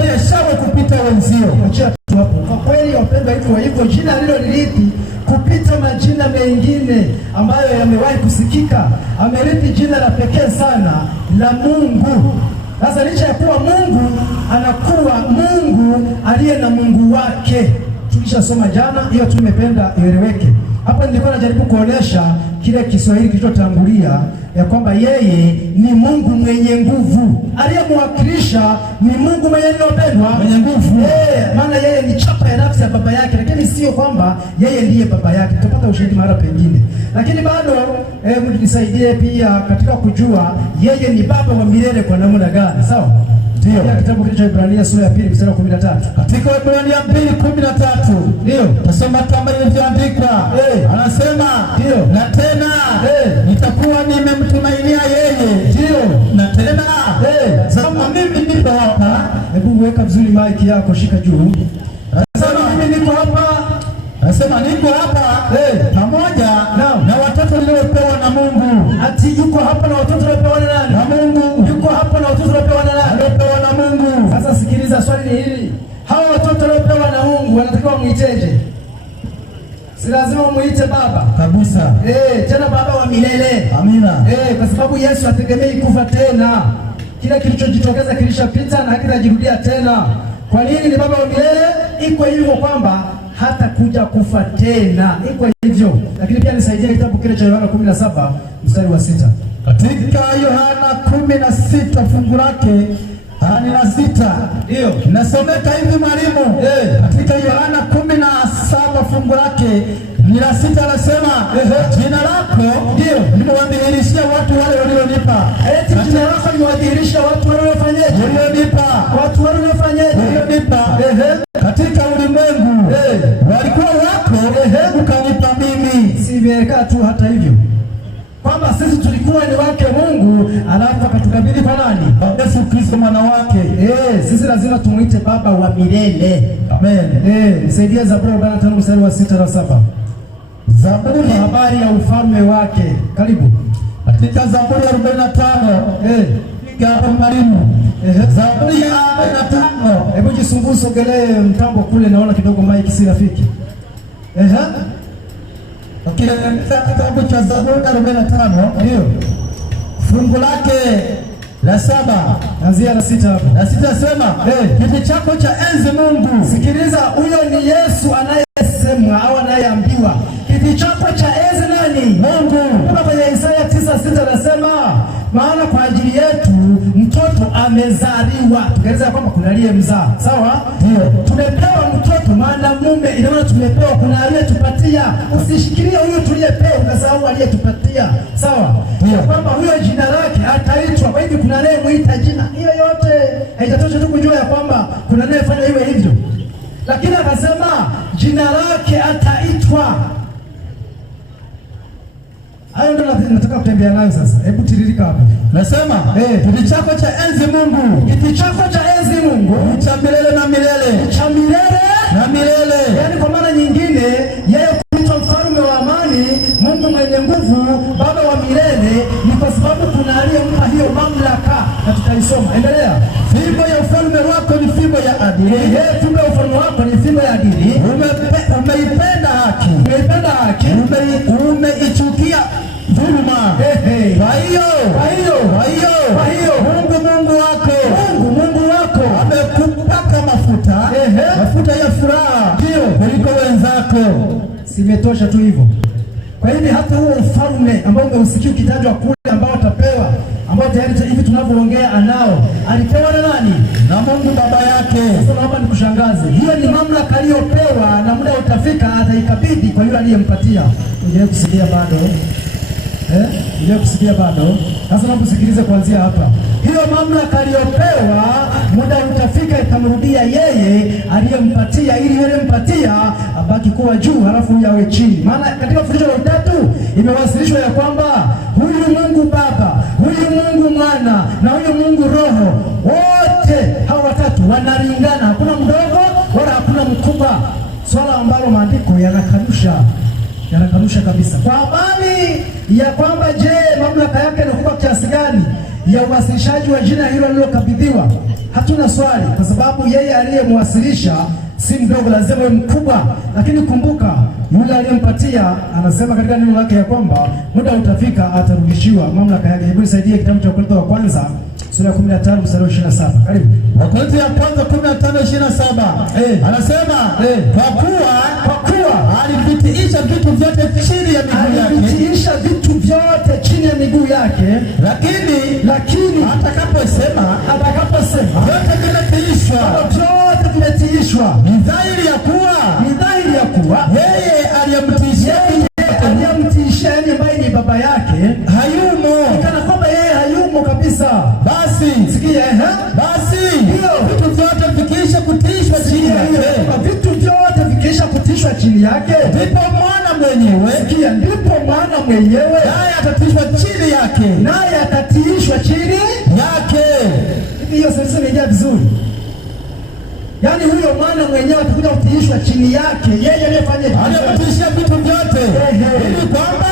ya shangwe kupita wenzio. Acha tu hapo. Kwa kweli wapendwa, hivyo jina alilolithi kupita majina mengine ambayo yamewahi kusikika, amerithi jina la pekee sana la Mungu. Sasa licha ya kuwa Mungu anakuwa Mungu aliye na Mungu wake. Tulishasoma jana, hiyo tumependa ieleweke. Hapa nilikuwa najaribu kuonesha kile Kiswahili kilichotangulia ya kwamba yeye ni Mungu mwenye nguvu. Aliyemwakilisha ni Mungu mwenye nguvu. Maana yeye ni chapa ya nafsi ya baba yake, lakini sio kwamba yeye ndiye baba yake. Tutapata ushahidi mara pengine. Lakini bado nisaidie pia katika kujua yeye ni baba wa milele kwa namna gani. Sawa? Ndio. Kitabu cha Ibrania sura ya 2 mstari wa 13. Katika Ibrania 2:13. Ndio. Tasoma kama ilivyoandikwa. Anasema, ndio. Na tena nitakuwa nimemtumainia yeye. Ndio. Na tena kama mimi niko hapa. Hebu weka vizuri mic yako, shika juu. Anasema mimi niko hapa. Anasema niko hapa pamoja na watoto waliopewa na Mungu. Ati yuko hapa na watoto waliopewa na nani? Na Mungu. Yuko hapa na watoto waliopewa na nani? Waliopewa na Mungu. Sasa sikiliza, swali ni hili. Hawa watoto waliopewa na Mungu wanatakiwa muiteje? Si lazima muite baba kabisa. Tena baba wa milele. Amina. Kwa sababu Yesu hategemei kufa tena. Kila kilichojitokeza kilishapita na hakitajirudia tena. Kwa nini ni baba wa milele? Iko hivyo kwamba hata kuja kufa tena. Iko hivyo. Lakini pia nisaidie kitabu kile cha Yohana 17 mstari wa 6. Katika Yohana 16 fungu lake 6. Ndio. Nasomeka hivi mwalimu. Katika Yohana 17 fungu lake ni la 6 anasema, jina lako ndio nimewadhihirishia watu wale walionipa. Jina lako nimewadhihirisha watu wale walionipa. Watu wale walionipa. Katika ulimwengu walikuwa wako, ukanipa mimi. Si imekaa tu hata hivyo kwamba sisi tulikuwa ni wake Mungu, alafu akatukabidhi kwa nani? Yesu Kristo mwana wake. Sisi lazima tumuite baba wa milele. Amen. Nisaidie Zaburi 45 mstari wa 6 na 7. Zaburi, habari ya ufalme wake. Karibu. Katika Zaburi 45. Hapo mwalimu. Zaburi ya 45. Hebu jisumbuke, sogelee mtambo kule, naona kidogo mic si rafiki. Kitabu cha Zaburi 45 ndio fungu lake la 7 anzia la 6 hapo. La 6 nasema, kiti chako cha enzi Mungu. Sikiliza, huyo ni Yesu anayesemwa au anayeambiwa. Kiti chako cha enzi nani? Mungu. Kama kwenye Isaya 9:6 anasema, maana kwa ajili yetu mtoto amezaliwa. Tukaeleza kwamba kuna aliyemzaa. Sawa? Ndio. Tumepewa mtoto maana mume, ina maana tumepewa, kuna aliyetupatia. Usishikilie huyo tuliyepewa ukasahau aliyetupatia. Sawa? Ndio. Kwamba huyo jina lake ataitwa. Kwa hivyo kuna anayemuita jina. Hiyo yote haitatosha tu kujua ya kwamba kuna anayefanya iwe hivyo. Lakini akasema jina lake ataitwa. Hayo ndio nataka kutembea nayo sasa. Hebu tiririka hapo. Nasema, kiti chako cha enzi Mungu. Kiti chako cha enzi Mungu ni cha milele na milele. Cha milele na milele. Yaani kwa maana nyingine, yeye kuitwa mfalme wa amani, Mungu mwenye nguvu, baba wa milele, ni kwa sababu kuna aliyempa hiyo mamlaka, na tutaisoma. Endelea. Fimbo ya ufalme wako ni fimbo ya adili. Fimbo ya ufalme wako ni fimbo ya adili. Umeipenda haki. Umeipenda haki. Umeichukia dhuluma. Kwa hiyo Mungu wako amekupaka mafuta ya furaha kuliko wenzako. Simetosha tu hivyo. Kwa hiyo hata huo ufalme ambao umeusikia ukitajwa kule, ambao atapewa, ambao tayari hivi tunavyoongea anao, alipewa na nani? Na Mungu Baba yake. Sasa naomba nikushangaze, hiyo ni mamlaka aliyopewa, na muda utafika ataikabidhi kwa yule aliyempatia. Unajua kusikia bado? Unajua kusikia bado? Sasa naomba usikilize kuanzia hapa. Hiyo mamlaka aliyopewa, muda utafika itamrudia yeye aliyempatia, ili yule mpatia abaki kuwa juu, halafu huyu awe chini. Maana katika fundisho la Utatu imewasilishwa ya kwamba huyu Mungu Baba, huyu Mungu Mwana na huyu Mungu Roho, wote hao watatu wanalingana, hakuna mdogo wala hakuna mkubwa, swala ambalo maandiko yanakanusha kabisa. Kwa habari ya kwamba je, mamlaka yake inakuwa kiasi gani ya uwasilishaji wa jina hilo alilokabidhiwa, hatuna swali, kwa sababu yeye aliyemwasilisha si mdogo, lazima awe mkubwa. Lakini kumbuka, yule aliyempatia anasema katika neno lake ya kwamba muda utafika atarudishiwa mamlaka yake. Hebu nisaidie kitabu cha Wakorintho wa kwanza sura ya 15 mstari wa 27. Karibu. Wakorintho ya kwanza 15:27. Anasema kwa kuwa alivitiisha vitu vyote chini ya miguu yake. Alivitiisha vitu vyote chini ya miguu yake. Lakini atakaposema vyote vimetiishwa. Ni dhahiri ya kuwa yeye aliyemtiisha, yani ambaye ni baba yake, hayumo. Kana kwamba yeye hayumo kabisa. Basi sikia, vitu vyote vikiisha kutiishwa chini yake, vitu vyote vikiisha kutiishwa chini yake, ndipo mwana mwenyewe, sikia, ndipo mwana mwenyewe naye atatiishwa chini yake. Hiyo sasa imejaa vizuri. Yaani huyo mwana mwenyewe atakuja kutiishwa chini yake, yeye aliyefanya aliyekutishia vitu vyote, ili kwamba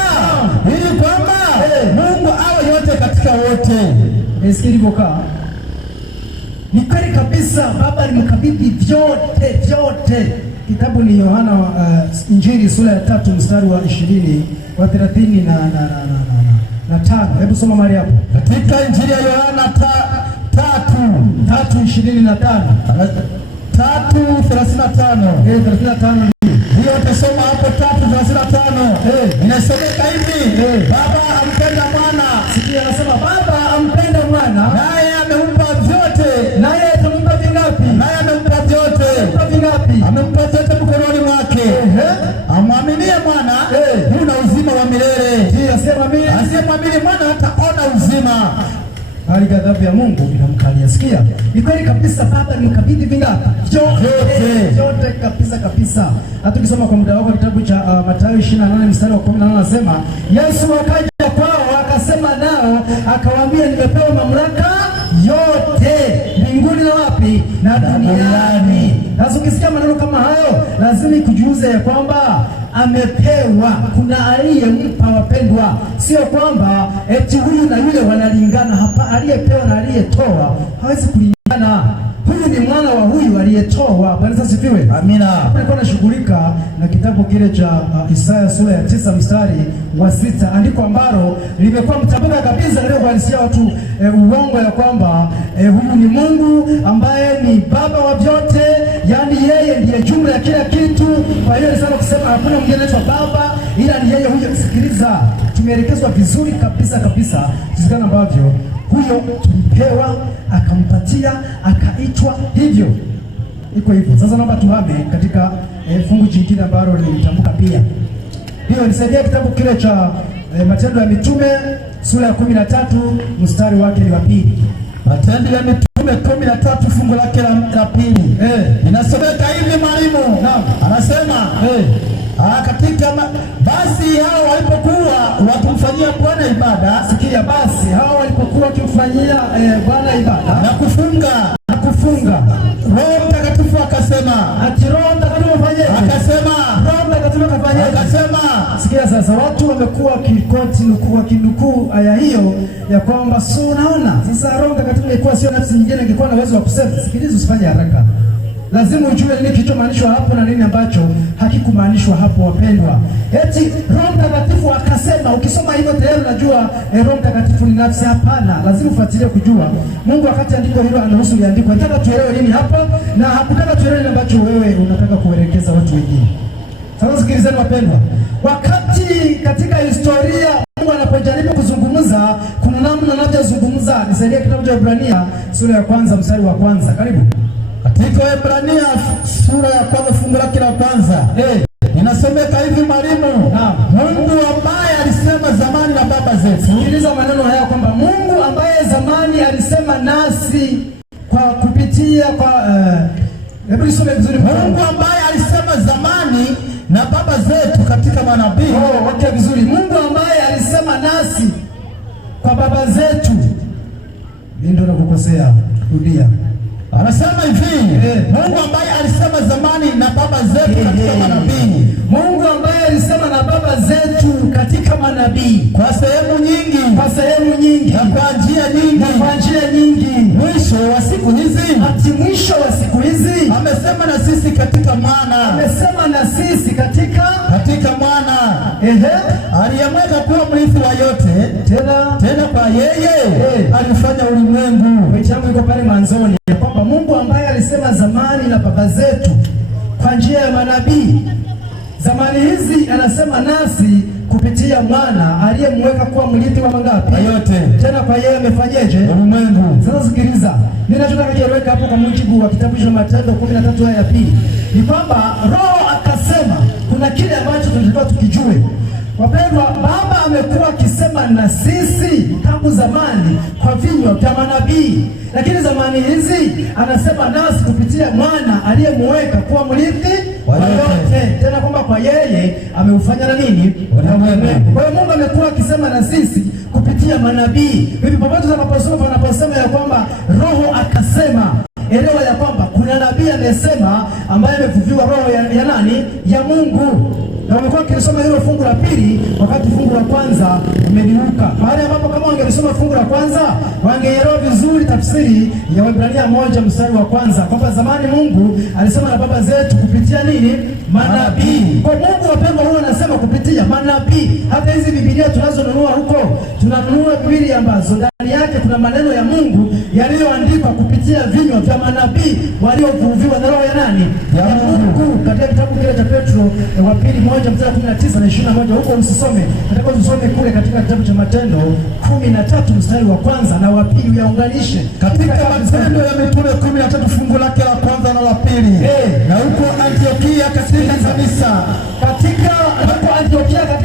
Mungu awe yote katika wote. Umesikia ilivyokaa? Ni kweli kabisa, Baba alimkabidhi vyote. Kitabu ni Yohana Injili sura ya 3 mstari wa 20 wa 30 na 5. Hebu soma mahali hapo. Katika Injili ya Yohana 3:25. 3:35. 35. Hiyo utasoma hapo 3:35. Inasomeka hivi, Baba ampenda Mwana. Sikia, anasema Baba ampenda Mwana, naye amempa vyote. Naye atampa vingapi? Naye amempa vyote. Amempa vyote mkononi mwake. Amwaminie Mwana huna uzima wa milele. Asiyemwamini Mwana hataona uzima, bali ghadhabu ya Mungu inamkalia. Sikia, ni kweli kabisa, Baba nimkabidhi vingapi? Vyote kabisa. Hata ukisoma kwa muda wako kitabu cha Mathayo 28 mstari wa 18 anasema, Yesu akaja kwao akasema nao akawaambia, nimepewa mamlaka yote mbinguni na wapi? Na duniani. Sasa ukisikia maneno kama hayo, lazima kujiuliza ya kwamba amepewa, kuna aliyempa, wapendwa. Sio kwamba eti huyu na yule wanalingana. Hapa aliyepewa na aliyetoa hawezi kulingana. Huyu ni mwana wa huyu aliyetoa. Bwana asifiwe. Amina. Nilikuwa nashughulika na kitabu kile cha Isaya sura ya 9 mstari wa 6, andiko ambalo limekuwa mtambuka kabisa leo kuanzia watu uongo ya kwamba huyu ni Mungu ambaye ni baba wa vyote, yani yeye ndiye jumla ya kila kitu. Kwa hiyo nisema kusema hakuna mwingine anaitwa baba ila ni yeye huyo. Sikiliza, tumeelekezwa vizuri kabisa kuzikana ambavyo huyo tulipewa, akampatia, akaitwa hivyo. Iko hivyo. Sasa naomba tuhame katika fungu jingine ambalo nilitambuka pia. Hiyo nisaidia kitabu kile cha Matendo ya Mitume sura ya 13 mstari wake ni wa 2. Matendo ya Mitume 13 fungu lake la 2. Inasomeka hivi mwalimu. Naam. Anasema katika basi hao walipokuwa wakimfanyia Bwana ibada. Sikia, basi hao walipokuwa wakimfanyia Bwana ibada na kufunga, Roho Mtakatifu akasema, Roho Mtakatifu akasema. Sikia sasa, watu wamekuwa wakinukuu aya hiyo ya kwamba sio, unaona sasa Roho Mtakatifu ilikuwa sio nafsi nyingine, ingekuwa na uwezo wa kusema. Sikiliza, usifanye haraka. Lazima ujue nini kilichomaanishwa hapo na nini ambacho hakikumaanishwa hapo, wapendwa. Eti Roho Mtakatifu akasema, ukisoma hivyo tayari unajua Roho Mtakatifu ni nafsi. Hapana, lazima ufuatilie kujua Mungu wakati andiko hilo anaruhusu liandikwe. Nataka tuelewe nini hapa, na hakutaka tuelewe nini ambacho wewe unataka kuelekeza watu wengine. Sasa sikilizeni wapendwa, wakati katika historia Mungu anapojaribu kuzungumza, kuna namna anavyozungumza. Nisaidie kitabu cha Ibrania sura ya kwanza mstari wa kwanza. Karibu. Katika Ibrania sura ya kwanza fungu lake la kwanza. Inasomeka hivi mwalimu. Mungu ambaye alisema zamani na baba zetu. Sikiliza maneno haya kwamba Mungu ambaye zamani alisema nasi kwa kupitia hebu nisome vizuri. Mungu ambaye alisema zamani na baba zetu katika manabii. Okay, vizuri. Mungu ambaye alisema nasi kwa baba zetu. Mimi ndio nakukosea. Rudia. Anasema hivi, Mungu ambaye alisema zamani na baba zetu katika manabii. Mungu ambaye alisema na baba zetu katika manabii kwa sehemu nyingi, na kwa njia nyingi, mwisho wa siku hizi amesema na sisi katika mwana, mwana aliyemweka kuwa mrithi wa yote, tena kwa yeye alifanya ulimwengu. Changu iko pale mwanzoni kwamba Mungu ambaye alisema zamani na baba zetu kwa njia ya manabii, zamani hizi anasema nasi kupitia mwana aliyemweka kuwa mrithi wa mangapi? Yote. Tena kwa yeye amefanyeje? Ulimwengu. Sasa sikiliza, ninachotaka kieleweke hapo kwa mujibu wa kitabu cha Matendo 13 aya ya 2 ni kwamba Roho akasema kuna kile ambacho tunatakiwa tukijue. Wapendwa, Baba amekuwa akisema na sisi tangu zamani kwa vinywa vya manabii, lakini zamani hizi anasema nasi kupitia mwana aliyemweka kuwa mrithi wa yote, tena kwamba kwa yeye ameufanya na nini? Kwa hiyo Mungu amekuwa akisema na sisi kupitia manabii. Hivi popote tunaposoma panaposema ya kwamba Roho akasema, elewa ya kwamba kuna nabii amesema ambaye amefuviwa roho ya nani? Ya Mungu. Na wamekuwa wakisoma hilo fungu la pili wakati fungu la kwanza umeliuka. Mahali ambapo kama wangelisoma fungu la kwanza wangeelewa vizuri tafsiri ya Waebrania 1 mstari wa kwanza kwamba zamani Mungu alisema na baba zetu kupitia nini? Manabii. Kwa Mungu wapendwa, huwa anasema kupitia manabii. Hata hizi Biblia tunazonunua huko, tunanunua Biblia ambazo ndani yake kuna maneno ya Mungu yaliyoandikwa kupitia vinywa vya manabii waliovuviwa na roho ya nani? Ya Mungu. Katika kitabu kile cha Petro wa pili 1 mstari 19 na 21, huko msisome. Nataka tusome kule katika kitabu cha Matendo 13 mstari wa kwanza na wa pili, uyaunganishe. Katika Matendo ya Mitume 13 fungu lake la kwanza na la pili. Na huko Antiokia katika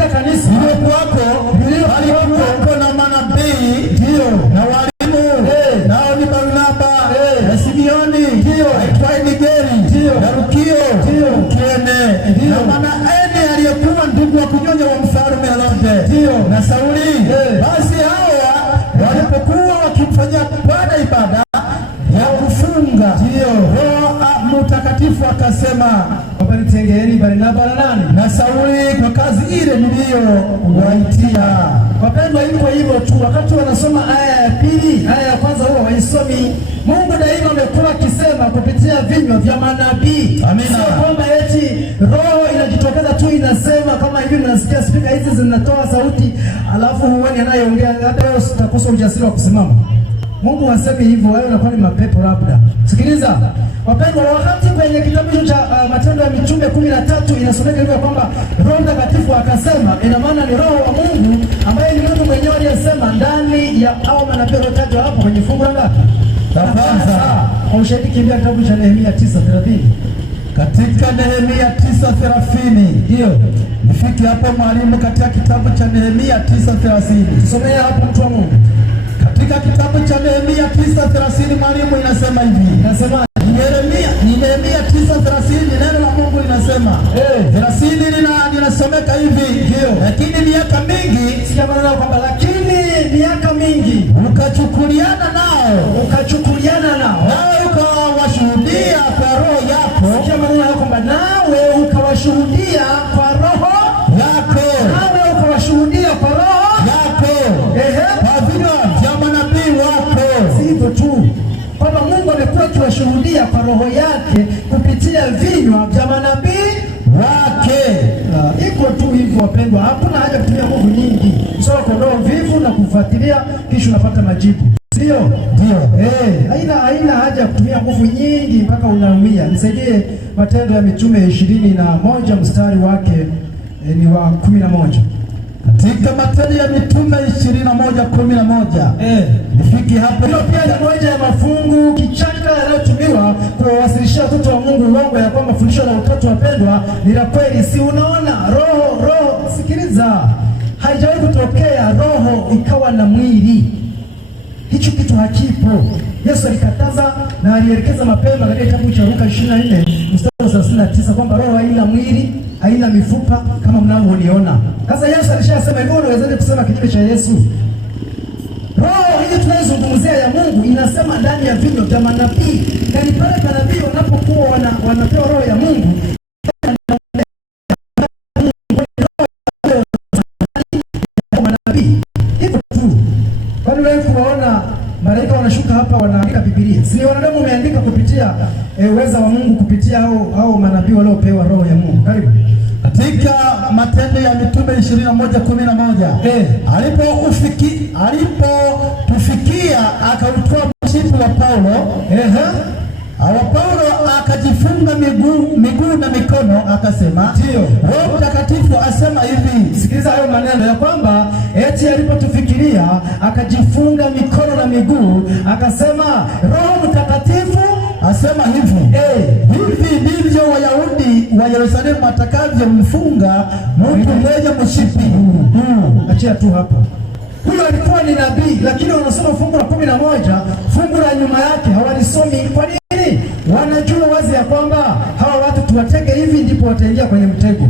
kanisa, walikuwako na manabii na walimu, nao ni Barnaba na Simeoni aitwaye Nigeri na Lukio Mkirene na Manaeni aliyekuwa ndugu wa kunyonya wa mfalme Herode na Sauli. Basi hawa walipokuwa wakimfanyia Bwana ibada ya kufunga, Roho Mtakatifu akasema, wapanitengeeni Barnaba na nani? Na Sauli kwa kazi ile niliyowaitia. Wapendwa, iko hivyo tu. Wakati wanasoma aya ya pili, aya ya kwanza huwa waisomi. Mungu daima amekuwa akisema kupitia vinywa vya manabii. Amina. Sio kwamba eti roho inajitokeza tu inasema kama hivi, unasikia spika hizi zinatoa sauti alafu huoni anayeongea, hata wewe utakosa ujasiri wa kusimama. Mungu hasemi hivyo, wewe unakuwa ni mapepo labda. Sikiliza wapendwa, wakati kwenye kitabu cha Matendo ya Mitume 13 inasomeka hivyo kwamba Roho Mtakatifu akasema, ina maana ni Roho wa Mungu ambaye ni Mungu mwenyewe aliyesema ndani ya hao manabii waliotajwa hapo kwenye fungu la ngapi? La kwanza. Kwa ushahidi kimbia kitabu cha Nehemia 9:30. Katika Nehemia 9:30. Ndio. Nifike hapo mwalimu, katika kitabu cha Nehemia 9:30. Tusomea hapo mtu wa Mungu. Katika kitabu cha Nehemia 9:30 mwalimu, inasema hivi. Inasema ni Nehemia 9:30, neno la Mungu linasema 30 linasomeka hivi. Lakini miaka mingi, sikia maneno kwamba lakini miaka mingi ukachukuliana nao nawe ukawashuhudia kwa roho yako. Sikia maneno kwamba nawe ukawashuhudia kwa roho yako. Kwa vinywa vya manabii wako. Si hivyo tu kwamba Mungu amekuwa akiwashuhudia kwa roho yake kupitia vinywa vya manabii wake. Iko tu hivyo wapendwa, hakuna haja kutumia nguvu nyingi. Sio kondoo vivu na kufuatilia kisha unapata majibu. Ndio. Haina haja kutumia nguvu nyingi mpaka unaumia. Nisaidie Matendo ya Mitume 21 mstari wake ni wa 11. katika Matendo ya Mitume 21:11. Nifiki hapo. Hilo pia ni moja ya mafungu kichaka yanayotumiwa kuwawasilishia watoto wa Mungu uongo ya kwamba fundisho la utoto wapendwa ni la kweli. Si unaona roho, sikiliza, haijawahi kutokea roho ikawa na mwili. Hicho kitu hakipo. Yesu alikataza na alielekeza mapema katika kitabu cha Luka 24:39 kwamba roho haina mwili, haina mifupa kama mnavyoniona. Sasa Yesu alishasema hivyo, unawezaje kusema kinyume cha Yesu? Roho hii tunayozungumzia ya Mungu inasema ndani ya vinywa vya manabii. Na ni pale manabii wanapokuwa wanapewa roho ya Mungu, hivyo tu. Kwani wewe kuwaona malaika wanashuka hapa wanaandika Biblia? Si wanadamu wameandika kupitia uweza wa Mungu, kupitia hao manabii waliopewa roho ya Mungu. Karibu katika Matendo ya Mitume 21:11. Alipotufikia akautoa mshipi wa Paulo. Paulo akajifunga miguu na mikono, akasema, ndio Roho Mtakatifu asema hivi. Sikiliza hayo maneno ya kwamba eti alipotufikiria akajifunga mikono na miguu, akasema Roho Mtakatifu asema hivi. Hivi ndivyo Wayahudi wa Yerusalemu watakavyomfunga mtu mwenye mshipi. Achia tu hapo. Huyo alikuwa ni nabii, lakini wanasoma fungu la 11, fungu la nyuma yake hawalisomi. Kwa nini? Wanajua wazi ya kwamba hawa watu tuwatege hivi ndipo wataingia kwenye mtego.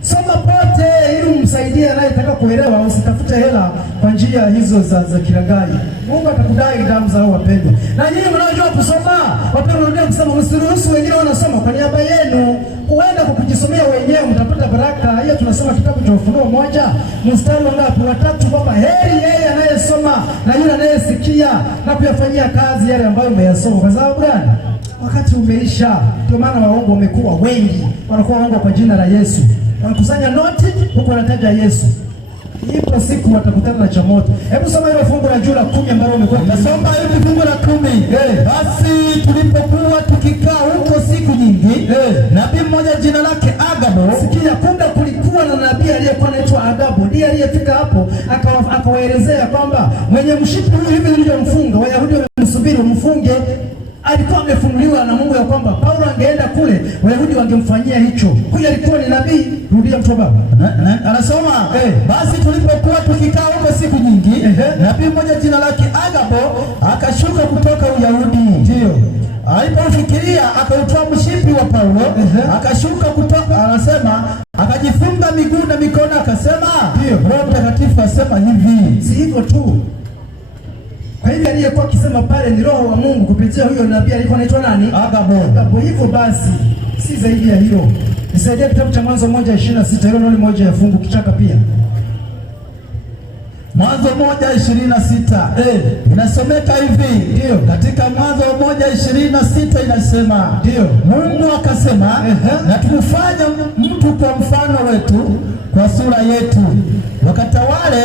Soma pote ili umsaidie anayetaka kuelewa. Usitafute hela kwa njia hizo za kiragai. Mungu atakudai damu za hao wapendwa. Na nyinyi mnaojua kusoma, wapendwa, ndio kusema, msiruhusu wengine wanasoma kwa niaba yenu. Huenda kwa kujisomea wenyewe mtapata baraka. Hiyo tunasoma kitabu cha Ufunuo 1 mstari wa 3 kwamba heri yeye anayesoma na yule anayesikia na kuyafanyia kazi yale ambayo umeyasoma. Kwa sababu gani? Wakati umeisha. Ndio maana waongo wamekuwa wengi. Wanakuwa waongo kwa jina la Yesu. Wanakusanya noti huko wanataja Yesu. Ipo siku watakutana na chamoto. Hebu soma ile fungu la juu la 10 ambalo umekuwa nasoma hivi fungu la 10. Basi tulipokuwa tukikaa huko siku nyingi, nabii mmoja jina lake Agabo. Sikia, kumbe kulikuwa na nabii aliyekuwa anaitwa Agabo. Ndiye aliyefika hapo akawaelezea kwamba mwenye mshipi huyu hivi nilivyomfunga, Wayahudi wamemsubiri wamfunge. Alikuwa amefunuliwa na Mungu ya kwamba Paulo angeenda kule, Wayahudi wangemfanyia hicho. Huyu alikuwa ni nabii. Rudia mtu baba. Anasoma, basi tulipokuwa tukikaa huko siku nyingi, nabii mmoja jina lake Agabo akashuka kutoka Uyahudi. Ndio. Alipofikiria akautoa mshipi wa Paulo, akashuka kutoka, anasema, akajifunga miguu na mikono, akasema, ndio Roho Mtakatifu asema hivi. Si hivyo tu. Kwa hivyo aliyekuwa akisema pale ni Roho wa Mungu kupitia huyo nabii alikuwa anaitwa nani? Agabo. Hivyo basi si zaidi ya hiyo. Nisaidie kitabu cha Mwanzo 1:26. Hilo ni moja ya fungu kichaka pia. Mwanzo 1:26. Inasomeka hivi. Ndio. Katika Mwanzo 1:26 inasema, ndio, Mungu akasema, na tumfanye mtu kwa mfano wetu, kwa sura yetu, wakatawale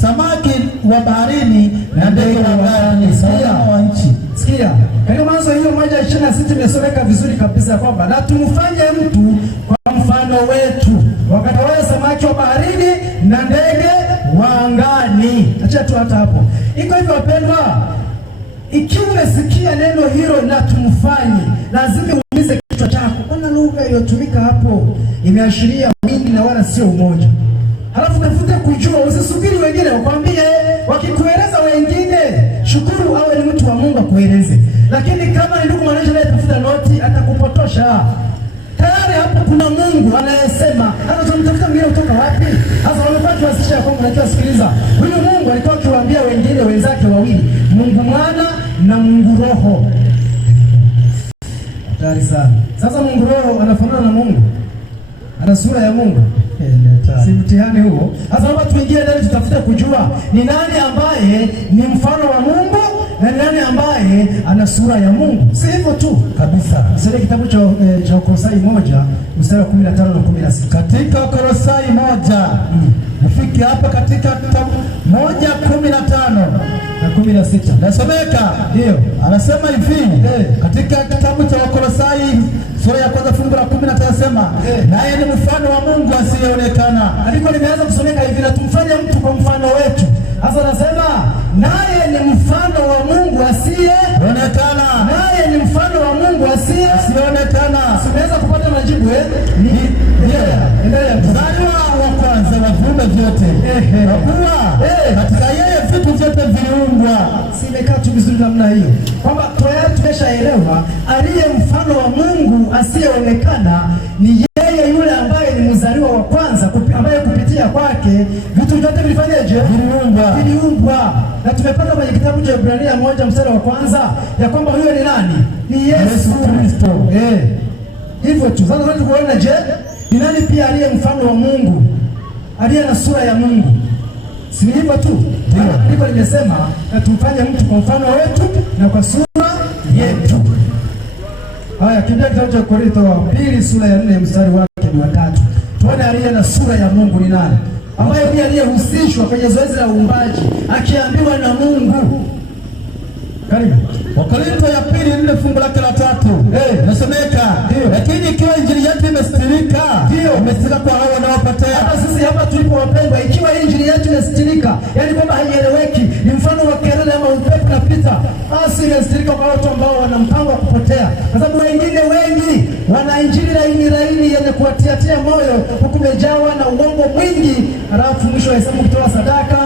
samaki wa baharini na ndege wa angani na wa nchi. Sikia, katika Mwanzo hiyo 1:26 imesomeka vizuri kabisa kwamba na tumfanye mtu kwa mfano wetu, wakatawale samaki wa baharini na ndege wa angani. Acha tu hata hapo. Iko hivyo wapendwa, ikiwa umesikia neno hilo na tumfanye, lazima uumize kichwa chako. Kuna lugha iliyotumika hapo imeashiria wingi na wala sio umoja. Halafu tafuta kujua, usisubiri wengine wakwambie. Wakikueleza wengine, shukuru awe ni mtu wa Mungu akueleze. Lakini kama ni ndugu mwananchi anayetafuta noti, atakupotosha. Tayari hapo kuna Mungu anayesema. Hata tunamtafuta mwingine kutoka wapi? Sasa wamepata kuwasisha kwamba unajua, sikiliza. Huyu Mungu alikuwa akiwaambia wengine wenzake wawili, Mungu Mwana na Mungu Roho. Hatari sana. Sasa Mungu Roho anafanana na Mungu? Ana sura ya Mungu? Si mtihani huo. Sasa hapa tuingie ndani tutafute kujua ni nani ambaye ni mfano wa Mungu na ni nani ambaye ana sura ya Mungu. Si hivyo tu kabisa. Sasa kitabu cha Kolosai 1 mstari wa 15 na 16. Katika Kolosai 1 Tufike hapa katika kitabu 1:15 na 16. Nasomeka. Ndio. Anasema hivi, katika kitabu cha Wakolosai sura ya kwanza fungu la 15 anasema, naye ni mfano wa Mungu asiyeonekana. Aliko limeanza kusomeka hivi, na tumfanye mtu kwa mfano wetu. Sasa anasema naye ni mfano wa Mungu asiyeonekana. Naye ni mfano wa Mungu asiyeonekana. Simeweza kupata majibu endelea. Mzaliwa wa kwanza wa viumbe vyote. Kwa kuwa katika yeye vitu vyote viliumbwa. Simekaa tu vizuri namna hiyo, kwamba tayari tumeshaelewa aliye mfano wa Mungu asiyeonekana ni yeye yule ambaye ni mzaliwa wa kwanza, ambaye kupitia kwake vitu vyote vilifanyaje? Viliumbwa. Na tumepata kwenye kitabu cha Ibrania 1:1 ya kwamba huyo ni nani? Ni Yesu Kristo. Hivyo tu. Sasa tunaona je, ni nani pia aliye mfano wa Mungu, aliye na sura ya Mungu? Si hivyo tu? Ndivyo nimesema, na tumfanye mtu kwa mfano wetu na kwa sura yetu. Haya, kimbia kitabu cha Korintho wa pili sura ya 4 mstari wake ni wa 3. Tuone aliye na sura ya Mungu ni nani, ambaye pia aliyehusishwa kwenye zoezi la uumbaji akiambiwa na Mungu. Karibu. Wakorintho ya pili 4 fungu lake la 3. Nasomeka, lakini ikiwa injili yetu imesitirika, imesitirika kwa hao wanaopotea. Hata sisi hapa tulipo wapendwa, ikiwa injili yetu imesitirika, yani kwamba haieleweki, ni mfano wa kelele ama upepo unapita, basi imesitirika kwa watu ambao wana mpango wa kupotea. Kwa sababu wengine wengi wana injili laini yenye kuwatiatia moyo, huku mejawa na uongo mwingi, halafu mwisho wa hesabu kutoa sadaka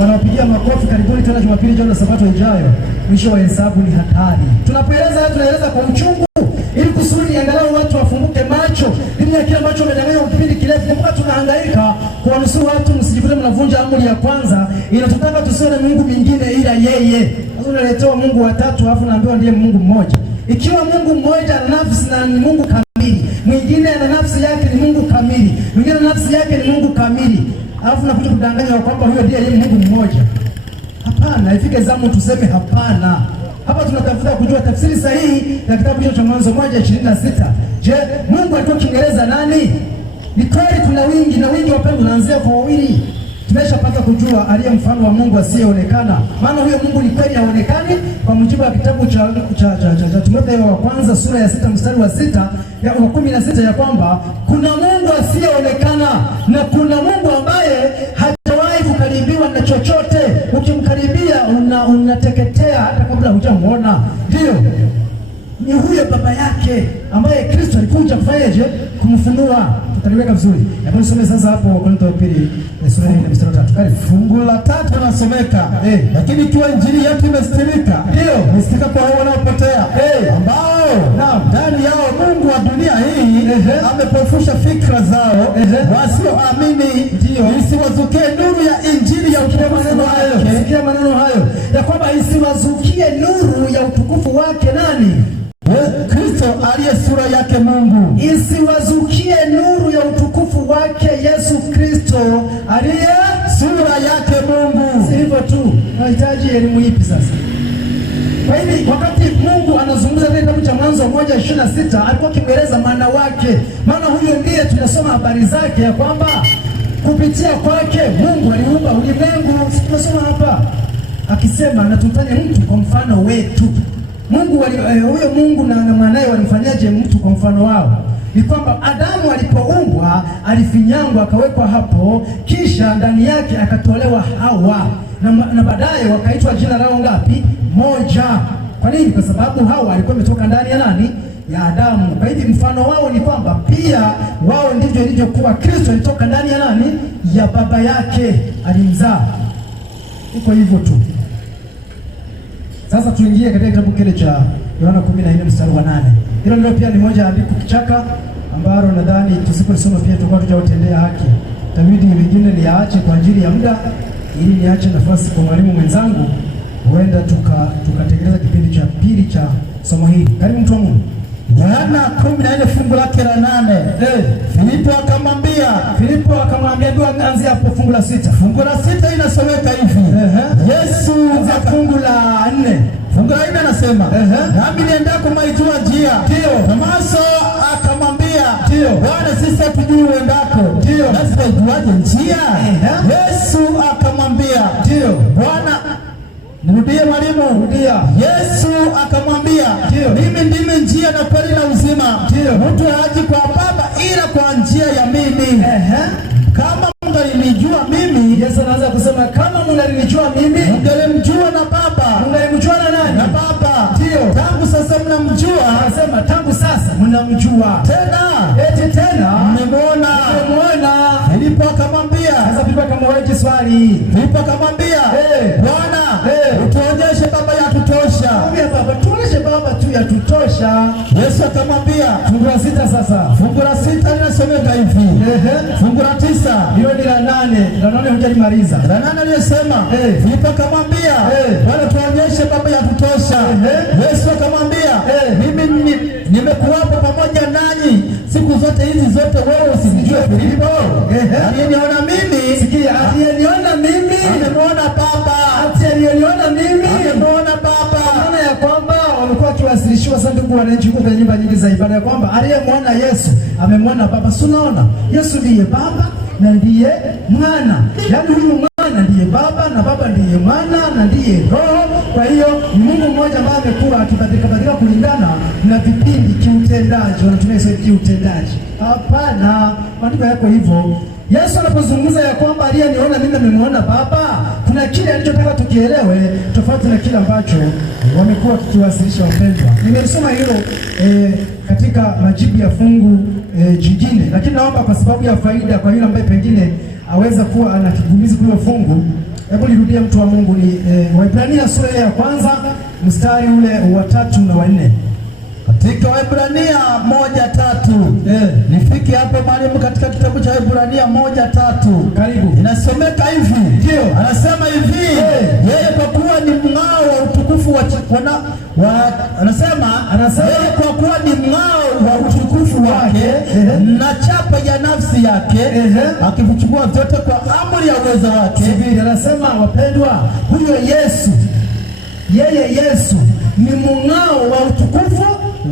wanapigia makofi, karibuni tena Jumapili jioni na Sabato ijayo. Mwisho wa hesabu ni hatari. Tunaeleza kwa uchungu, ili kusudi angalau watu wafunguke macho, ili ya kile ambacho wamedanganywa kwa kipindi kirefu. Kumbuka tunahangaika kuwanusuru watu, msijikute mnavunja amri ya kwanza. Inatutaka tusione Mungu mwingine ila yeye. Sasa unaletewa Mungu watatu alafu naambiwa ndiye Mungu mmoja. Ikiwa Mungu mmoja ana nafsi na ni Mungu kamili, mwingine ana nafsi yake ni Mungu kamili, mwingine ana nafsi yake ni Mungu kamili, alafu nakuja kudanganywa kwamba huyo ndiye Mungu mmoja. Hapana, ifike zamu tuseme hapana. Hapa tunatafuta kujua tafsiri sahihi ya kitabu cha Mwanzo 1:26. Je, Mungu alikuwa Kiingereza nani? Ni kweli kuna wingi, na wingi wapendwa unaanzia kwa wawili. Tumeshapata kujua aliye mfano wa Mungu asiyeonekana. Maana huyo Mungu ni kweli haonekani, kwa mujibu wa kitabu cha Timotheo wa kwanza sura ya 6 mstari wa 16 ya kwamba kuna Mungu asiyeonekana na kuna Mungu ambaye hajawahi kukaribiwa na chochote. Ukimkaribia unateketea hata kabla hujamuona. Ndio ni huyo baba yake ambaye Kristo alikuja kufanyaje? Kumfunua. Tutaliweka vizuri. Hebu nisome sasa hapo Korintho ya pili sura ya 4 mstari wa 3. Karibu. Fungu la 3 nasomeka. Lakini ikiwa injili yetu imesitirika, imesitirika kwa hao wanaopotea, ambao ndani yao Mungu wa dunia hii amepofusha fikra zao, wasioamini, isiwazukie nuru ya injili ya utukufu wake. Sikia maneno hayo ya kwamba isiwazukie nuru ya utukufu wake nani? Kristo aliye sura yake Mungu. Isiwazukie nuru ya utukufu wake Yesu Kristo aliye sura yake Mungu. Si hivyo tu, tunahitaji elimu ipi sasa? Kwa hivi wakati Mungu anazungumza katika kitabu cha Mwanzo 1:26 alikuwa akieleza maana wake. Maana huyo ndiye tunasoma habari zake ya kwamba kupitia kwake Mungu aliumba ulimwengu. Tunasoma hapa akisema na tumfanye mtu kwa mfano wetu. Mungu huyo Mungu na mwanae walimfanyaje mtu kwa mfano wao? Ni kwamba Adamu alipoumbwa alifinyangwa akawekwa hapo, kisha ndani yake akatolewa Hawa, na baadaye wakaitwa jina lao ngapi? Moja. Kwa nini? Kwa sababu Hawa alikuwa ametoka ndani ya nani? Ya Adamu. Kwa hivyo mfano wao ni kwamba pia wao ndivyo ilivyokuwa. Kristo alitoka ndani ya nani? Ya baba yake alimzaa. Iko hivyo tu. Sasa tuingie katika kitabu kile cha Yohana 14 mstari wa 8. Hilo ndio pia ni moja andiko kichaka ambalo nadhani tusiposoma pia tutakuwa tujatendea haki. Tabidi vingine niaache kwa ajili ya muda, ili niache nafasi kwa mwalimu mwenzangu, huenda tukatengeneza kipindi cha pili cha somo hili. Karibu mtu wa Mungu. Yohana 14 fungu lake la 8. Filipo akamwambia ndio anzia hapo fungu la 6. Fungu la 6 inasomeka hivi. Yesu za fungu la 4. Fungu la 4 anasema, nami niendako maijua njia. Tomaso akamwambia, Ndio. Bwana, sisi hatujui uendako. Ndio. Basi tujuaje njia? Yesu akamwambia, ndio. Bwana, nirudie mwalimu. Rudia. Yesu akamwambia, mimi ndimi njia na kweli na uzima. Mtu haji kwa Baba ila kwa njia ya mimi. Kama mngalinijua mimi, Yesu anaanza kusema kama mngalinijua mimi, mngalimjua na Baba. Mngalimjua na nani? Na Baba. Ndio. Tangu sasa mnamjua. Anasema tangu sasa mnamjua. Tena. Eti tena. Mmemwona. Mmemwona. Filipo akamwambia. Sasa Filipo akamwauliza swali. Filipo akamwambia, Bwana, utuonyeshe Baba yatutosha. Mwambie Baba, tuonyeshe Baba tu yatutosha. Yesu akamwambia, fungu la 6 sasa. Fungu la 6 linasomeka hivi. Fungu la 9. Hilo ni la 8. La 8 hujalimaliza. La 8 aliyesema, Filipo akamwambia, Bwana, tuonyeshe Baba yatutosha. Yesu akamwambia, mimi nimekuwapo pamoja nanyi siku zote hizi zote, wewe usijue Filipo? Aliyeniona mimi, sikia, aliyeniona mimi amemwona Baba. Aliyeniona mimi amemwona Baba. Maana ya kwamba wamekuwa wakiwasilishiwa sana, ndugu wananchi, huko kwenye nyumba nyingi za ibada, ya kwamba aliyemwona Yesu amemwona Baba. Si unaona? Yesu ndiye Baba na ndiye Mwana, yaani huyu Mwana ndiye Baba na Baba ndiye Mwana na ndiye Roho. Kwa hiyo ni Mungu mmoja ambaye amekuwa akibadilika kulingana na vipindi kiutendaji. Wanatumia hiyo kiutendaji. Hapana, maandiko yako hivyo. Yesu anapozungumza ya kwamba aliyeniona mimi amemwona Baba, kuna kile alichotaka tukielewe, tofauti na kile ambacho wamekuwa kikiwasilisha wapendwa. Nimesoma hilo katika majibu ya fungu jingine, lakini naomba kwa sababu ya faida kwa yule ambaye pengine aweza kuwa ana kigumizi kwa fungu, hebu nirudie mtu wa Mungu, ni Waebrania sura ya 1 mstari ule wa 3 na wa 4. Katika Waebrania 1:3. Nifike hapo mwalimu, katika kitabu cha Waebrania 1:3. Karibu. Inasomeka hivi. Ndio. Anasema hivi, yeye kwa kuwa ni mng'ao wa utukufu anasema yeye kwa kuwa ni mng'ao wa utukufu wake na chapa ya nafsi yake, akivichukua vyote kwa amri ya uwezo wake. Hivi anasema wapendwa, huyo Yesu, yeye Yesu ni mng'ao wa utukufu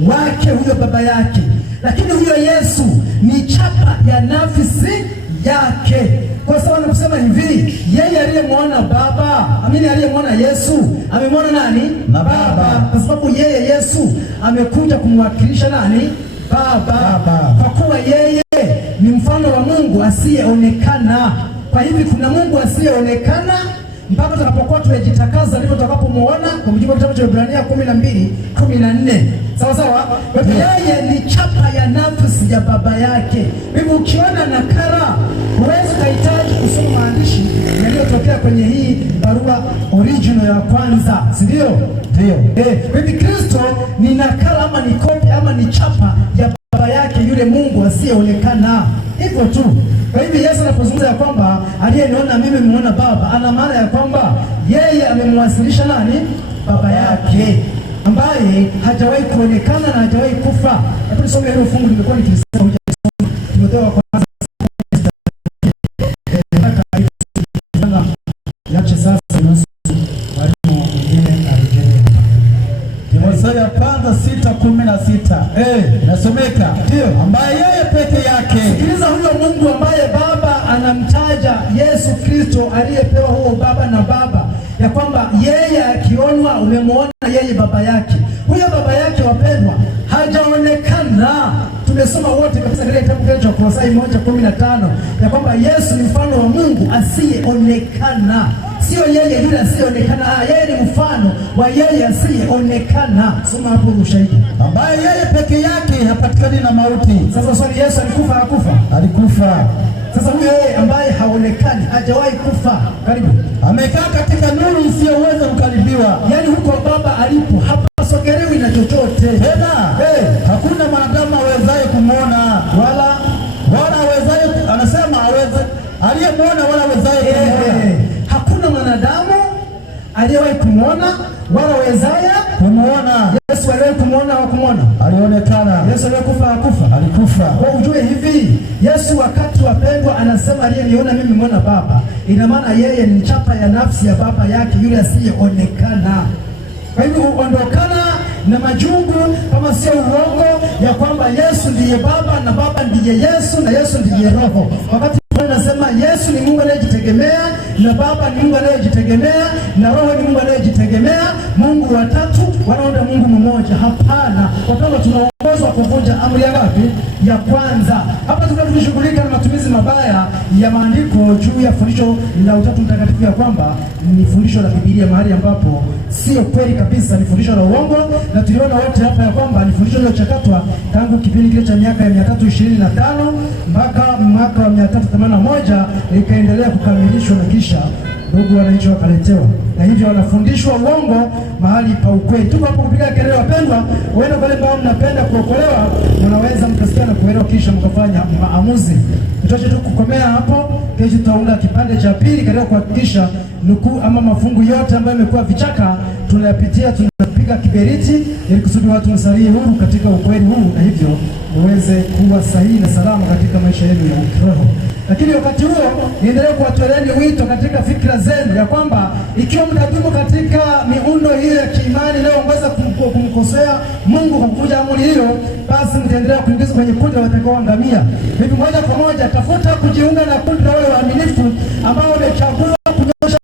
wake, huyo Baba yake, lakini huyo Yesu ni chapa ya nafsi yake. Kwa sababu anakusema hivi, yeye aliyemwona Baba, aliyemwona Yesu amemwona nani? Na Baba. Kwa sababu yeye Yesu amekuja kumwakilisha nani? Baba. Kwa kuwa yeye ni mfano wa Mungu asiyeonekana. Kwa hivi kuna Mungu asiyeonekana mpaka tutakapokuwa tumejitakaza, ndipo tutakapomuona, kwa mujibu wa kitabu cha Waebrania 12:14. Sawa sawa? Kwa hivyo yeye ni chapa ya nafsi ya Baba yake. Hivi ukiona nakala, huwezi kuhitaji kusoma maandishi yaliyotokea kwenye hii barua original ya kwanza, si ndio? Ndio. Kwa hivyo Kristo ni nakala ama ni kopi ama ni chapa ya Baba yake, yule Mungu asiyeonekana. Hivyo tu. Kwa hivyo Yesu anapozungumza ya kwamba aliyeniona mimi amemuona Baba, ana maana ya kwamba yeye amemwasilisha nani? Baba yake, ambaye hajawahi kuonekana na hajawahi kufa. Hebu nisome hilo fungu, nimekuwa nikisema Timotheo wa kwanza. Yache sasa nusu walimu wengine arejee. Timotheo ya kwanza 6:16. Inasomeka, ambaye yeye peke yake. Sikiliza, huyo Mungu ambaye Baba anamtaja Yesu Kristo, aliyepewa huo Baba na Baba, ya kwamba yeye akionwa umemwona yeye Baba yake. Huyo Baba yake, wapendwa, hajaonekana. Tumesoma wote kabisa katika kitabu cha Kolosai 1:15 ya kwamba Yesu ni mfano wa Mungu asiyeonekana. Sio yeye yule asiyeonekana, yeye ni mfano wa yeye asiyeonekana. Soma hapo ushahidi. Ambaye yeye peke yake hapatikani na mauti. Sasa swali, Yesu alikufa hakufa? Alikufa. Sasa huyo yeye ambaye haonekani, hajawahi kufa, karibu, amekaa katika nuru isiyoweza kukaribiwa. Yaani huko Baba alipo hapa sogelewi na chochote. Tena hakuna mwanadamu awezaye kumwona wala awezaye, anasema aliyemwona wala awezaye kumwona. Hakuna mwanadamu aliyewahi kumwona wala awezaye kumwona. Yesu aliwahi kumwona au kumwona? Alionekana. Yesu alikufa hakufa? Alikufa. Kwa ujue hivi, Yesu wakati wapendwa anasema aliyeniona mimi nimeona Baba, ina maana yeye ni chapa ya nafsi ya Baba yake, yule asiyeonekana. Kwa hivyo kuondokana na majungu kama sio uongo ya kwamba Yesu ndiye Baba na Baba ndiye Yesu na Yesu ndiye Roho. Wakati nasema Yesu ni Mungu anayejitegemea na Baba ni Mungu anayejitegemea na Roho ni Mungu anayejitegemea, Mungu watatu wanaunda Mungu mmoja. Hapana, kwa sababu tunaongozwa kuvunja amri ya ngapi? Ya kwanza. Hapa tunashughulika na matumizi mabaya ya maandiko juu ya fundisho la Utatu Mtakatifu, ya kwamba ni fundisho la Biblia mahali ambapo sio kweli kabisa, ni fundisho la uongo. Na tuliona wote hapa ya kwamba ni fundisho lililochakatwa tangu kipindi kile cha miaka ya 325 mpaka mwaka wa 381 ikaendelea kukamilishwa, na kisha ndugu wananchi wakaletewa, na hivyo wanafundishwa uongo mahali pa ukweli. Tuko hapo kupiga kelele, wapendwa. Wewe wale ambao mnapenda kuokolewa, mnaweza mkasikia na kuelewa kisha mkafanya maamuzi. Tutaacha tu kukomea hapo. Kesho tutaunda kipande cha pili katika kuhakikisha nukuu ama mafungu yote ambayo yamekuwa vichaka tunayapitia, tunapiga kiberiti ili kusudi watu wasalie huru katika ukweli huu, na hivyo uweze kuwa sahihi na salama katika maisha yenu ya kiroho. Lakini wakati huo niendelee kuwatoleeni wito katika fikra zenu ya kwamba ikiwa mtadumu katika miundo hiyo ya kiimani inayoongoza kumkosea Mungu kwa kuvunja amri hiyo, basi mtaendelea kuingizwa kwenye kundi la watakaoangamia. Hivi moja kwa moja tafuta kujiunga na kundi la wale waaminifu ambao wamechagua kunyosha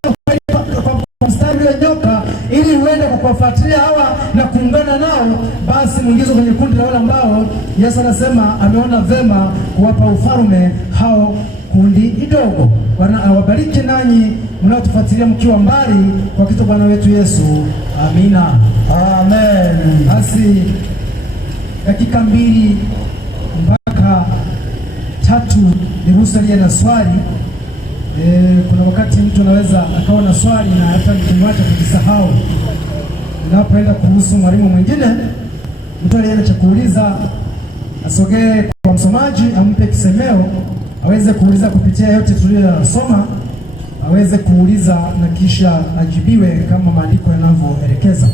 kwa mstari ulionyoka ili uende kwa kuwafuatilia hawa na kuungana nao, basi mwingizwe kwenye kundi la wale ambao Yesu anasema ameona vema kuwapa ufalme hao kundi kidogo. Bwana awabariki nanyi mnaotufuatilia mkiwa mbali kwa kitu Bwana wetu Yesu. Amina. Amen. Basi dakika 2 mpaka 3 niruhusu aliye na swali. Kuna wakati mtu anaweza akawa na swali na hata nikimwacha kujisahau. Ninapoenda kuhusu mwalimu mwingine, mtu aliye cha kuuliza asogee kwa msomaji, ampe kisemeo aweze kuuliza kupitia yote tuliyosoma, aweze kuuliza na kisha ajibiwe kama maandiko yanavyoelekeza.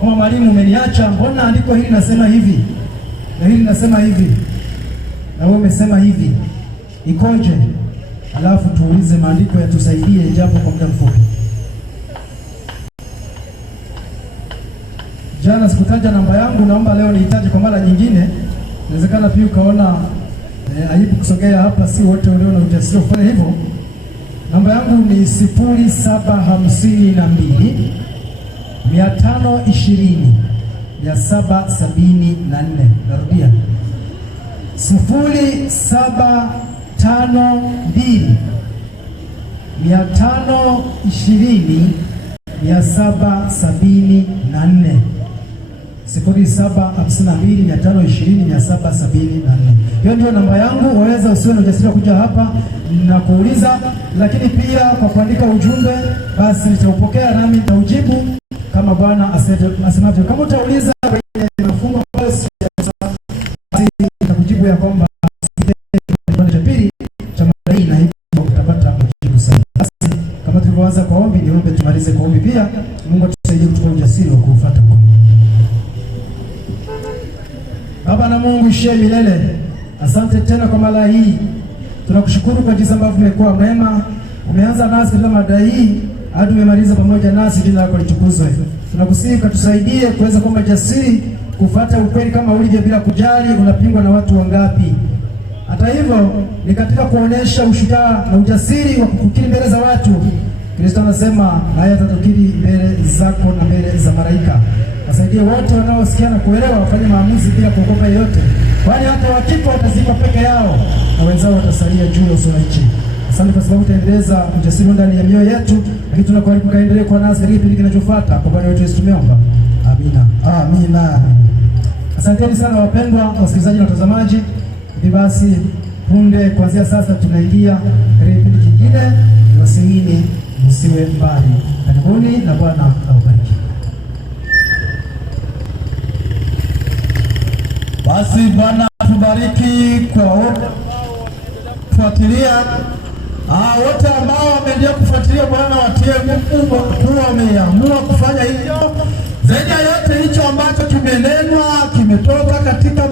Kama mwalimu, umeniacha, mbona andiko hili nasema hivi na hili nasema hivi na wewe umesema hivi, ikoje? Alafu tuulize maandiko yatusaidie japo kwa muda mfupi. Jana sikutaja namba yangu, naomba leo nihitaji kwa mara nyingine. Inawezekana pia ukaona aibu kusogea hapa, si wote walio na ujasiri kufanya hivyo. Namba yangu ni 0752 520 774. Narudia 0752 520 774. 0752 Hiyo ndio namba yangu. Waweza usiwe na ujasiri wa kuja hapa na kuuliza, lakini pia kwa kuandika ujumbe, basi nitaupokea nami nitaujibu kama Bwana asemavyo. Kama utauliza kwenye mafungo basi nitakujibu ya kwamba kipande cha pili cha mada hii, na hivyo utapata majibu sahihi. Basi kama tulivyoanza kwa ombi, niombe tumalize kwa ombi pia. Mungu atusaidie kutupa ujasiri wa kufuata kwa Baba na Mungu ishie milele. Asante tena kwa mara hii. Tunakushukuru kwa jinsi ambavyo umekuwa mwema. Umeanza nasi katika mada hii hadi umemaliza pamoja nasi, jina lako litukuzwe. Tunakusihi ukatusaidie kuweza kuwa majasiri kufuata ukweli kama ulivyo, bila kujali unapingwa na watu wangapi. Hata hivyo ni katika kuonesha ushujaa na ujasiri wa kukiri mbele za watu. Kristo anasema naye atatukiri mbele zako na mbele za malaika. Wasaidie wote wanaosikia na kuelewa wafanye maamuzi bila kuogopa yeyote, kwani hata wakifa watazikwa peke yao na wenzao watasalia juu ya uso wa nchi. Asante kwa sababu utaendeleza ujasiri ndani ya mioyo yetu, lakini tunakualika kaendelee kwa nasi katika kipindi kinachofuata. Kwa Bwana wetu Yesu tumeomba. Amina. Amina. Asanteni sana wapendwa wasikilizaji na watazamaji. Hivi basi punde kuanzia sasa tunaingia katika kipindi kingine. Wasingine msiwe mbali. Karibuni na Bwana awabariki. Basi Bwana tubariki kwa wote kufuatilia. Wote ambao wameendelea kufuatilia, Bwana watie nguvu kwa kuwa wameamua kufanya hivyo. Zaidi ya yote hicho ambacho kimenenwa kimetoka katika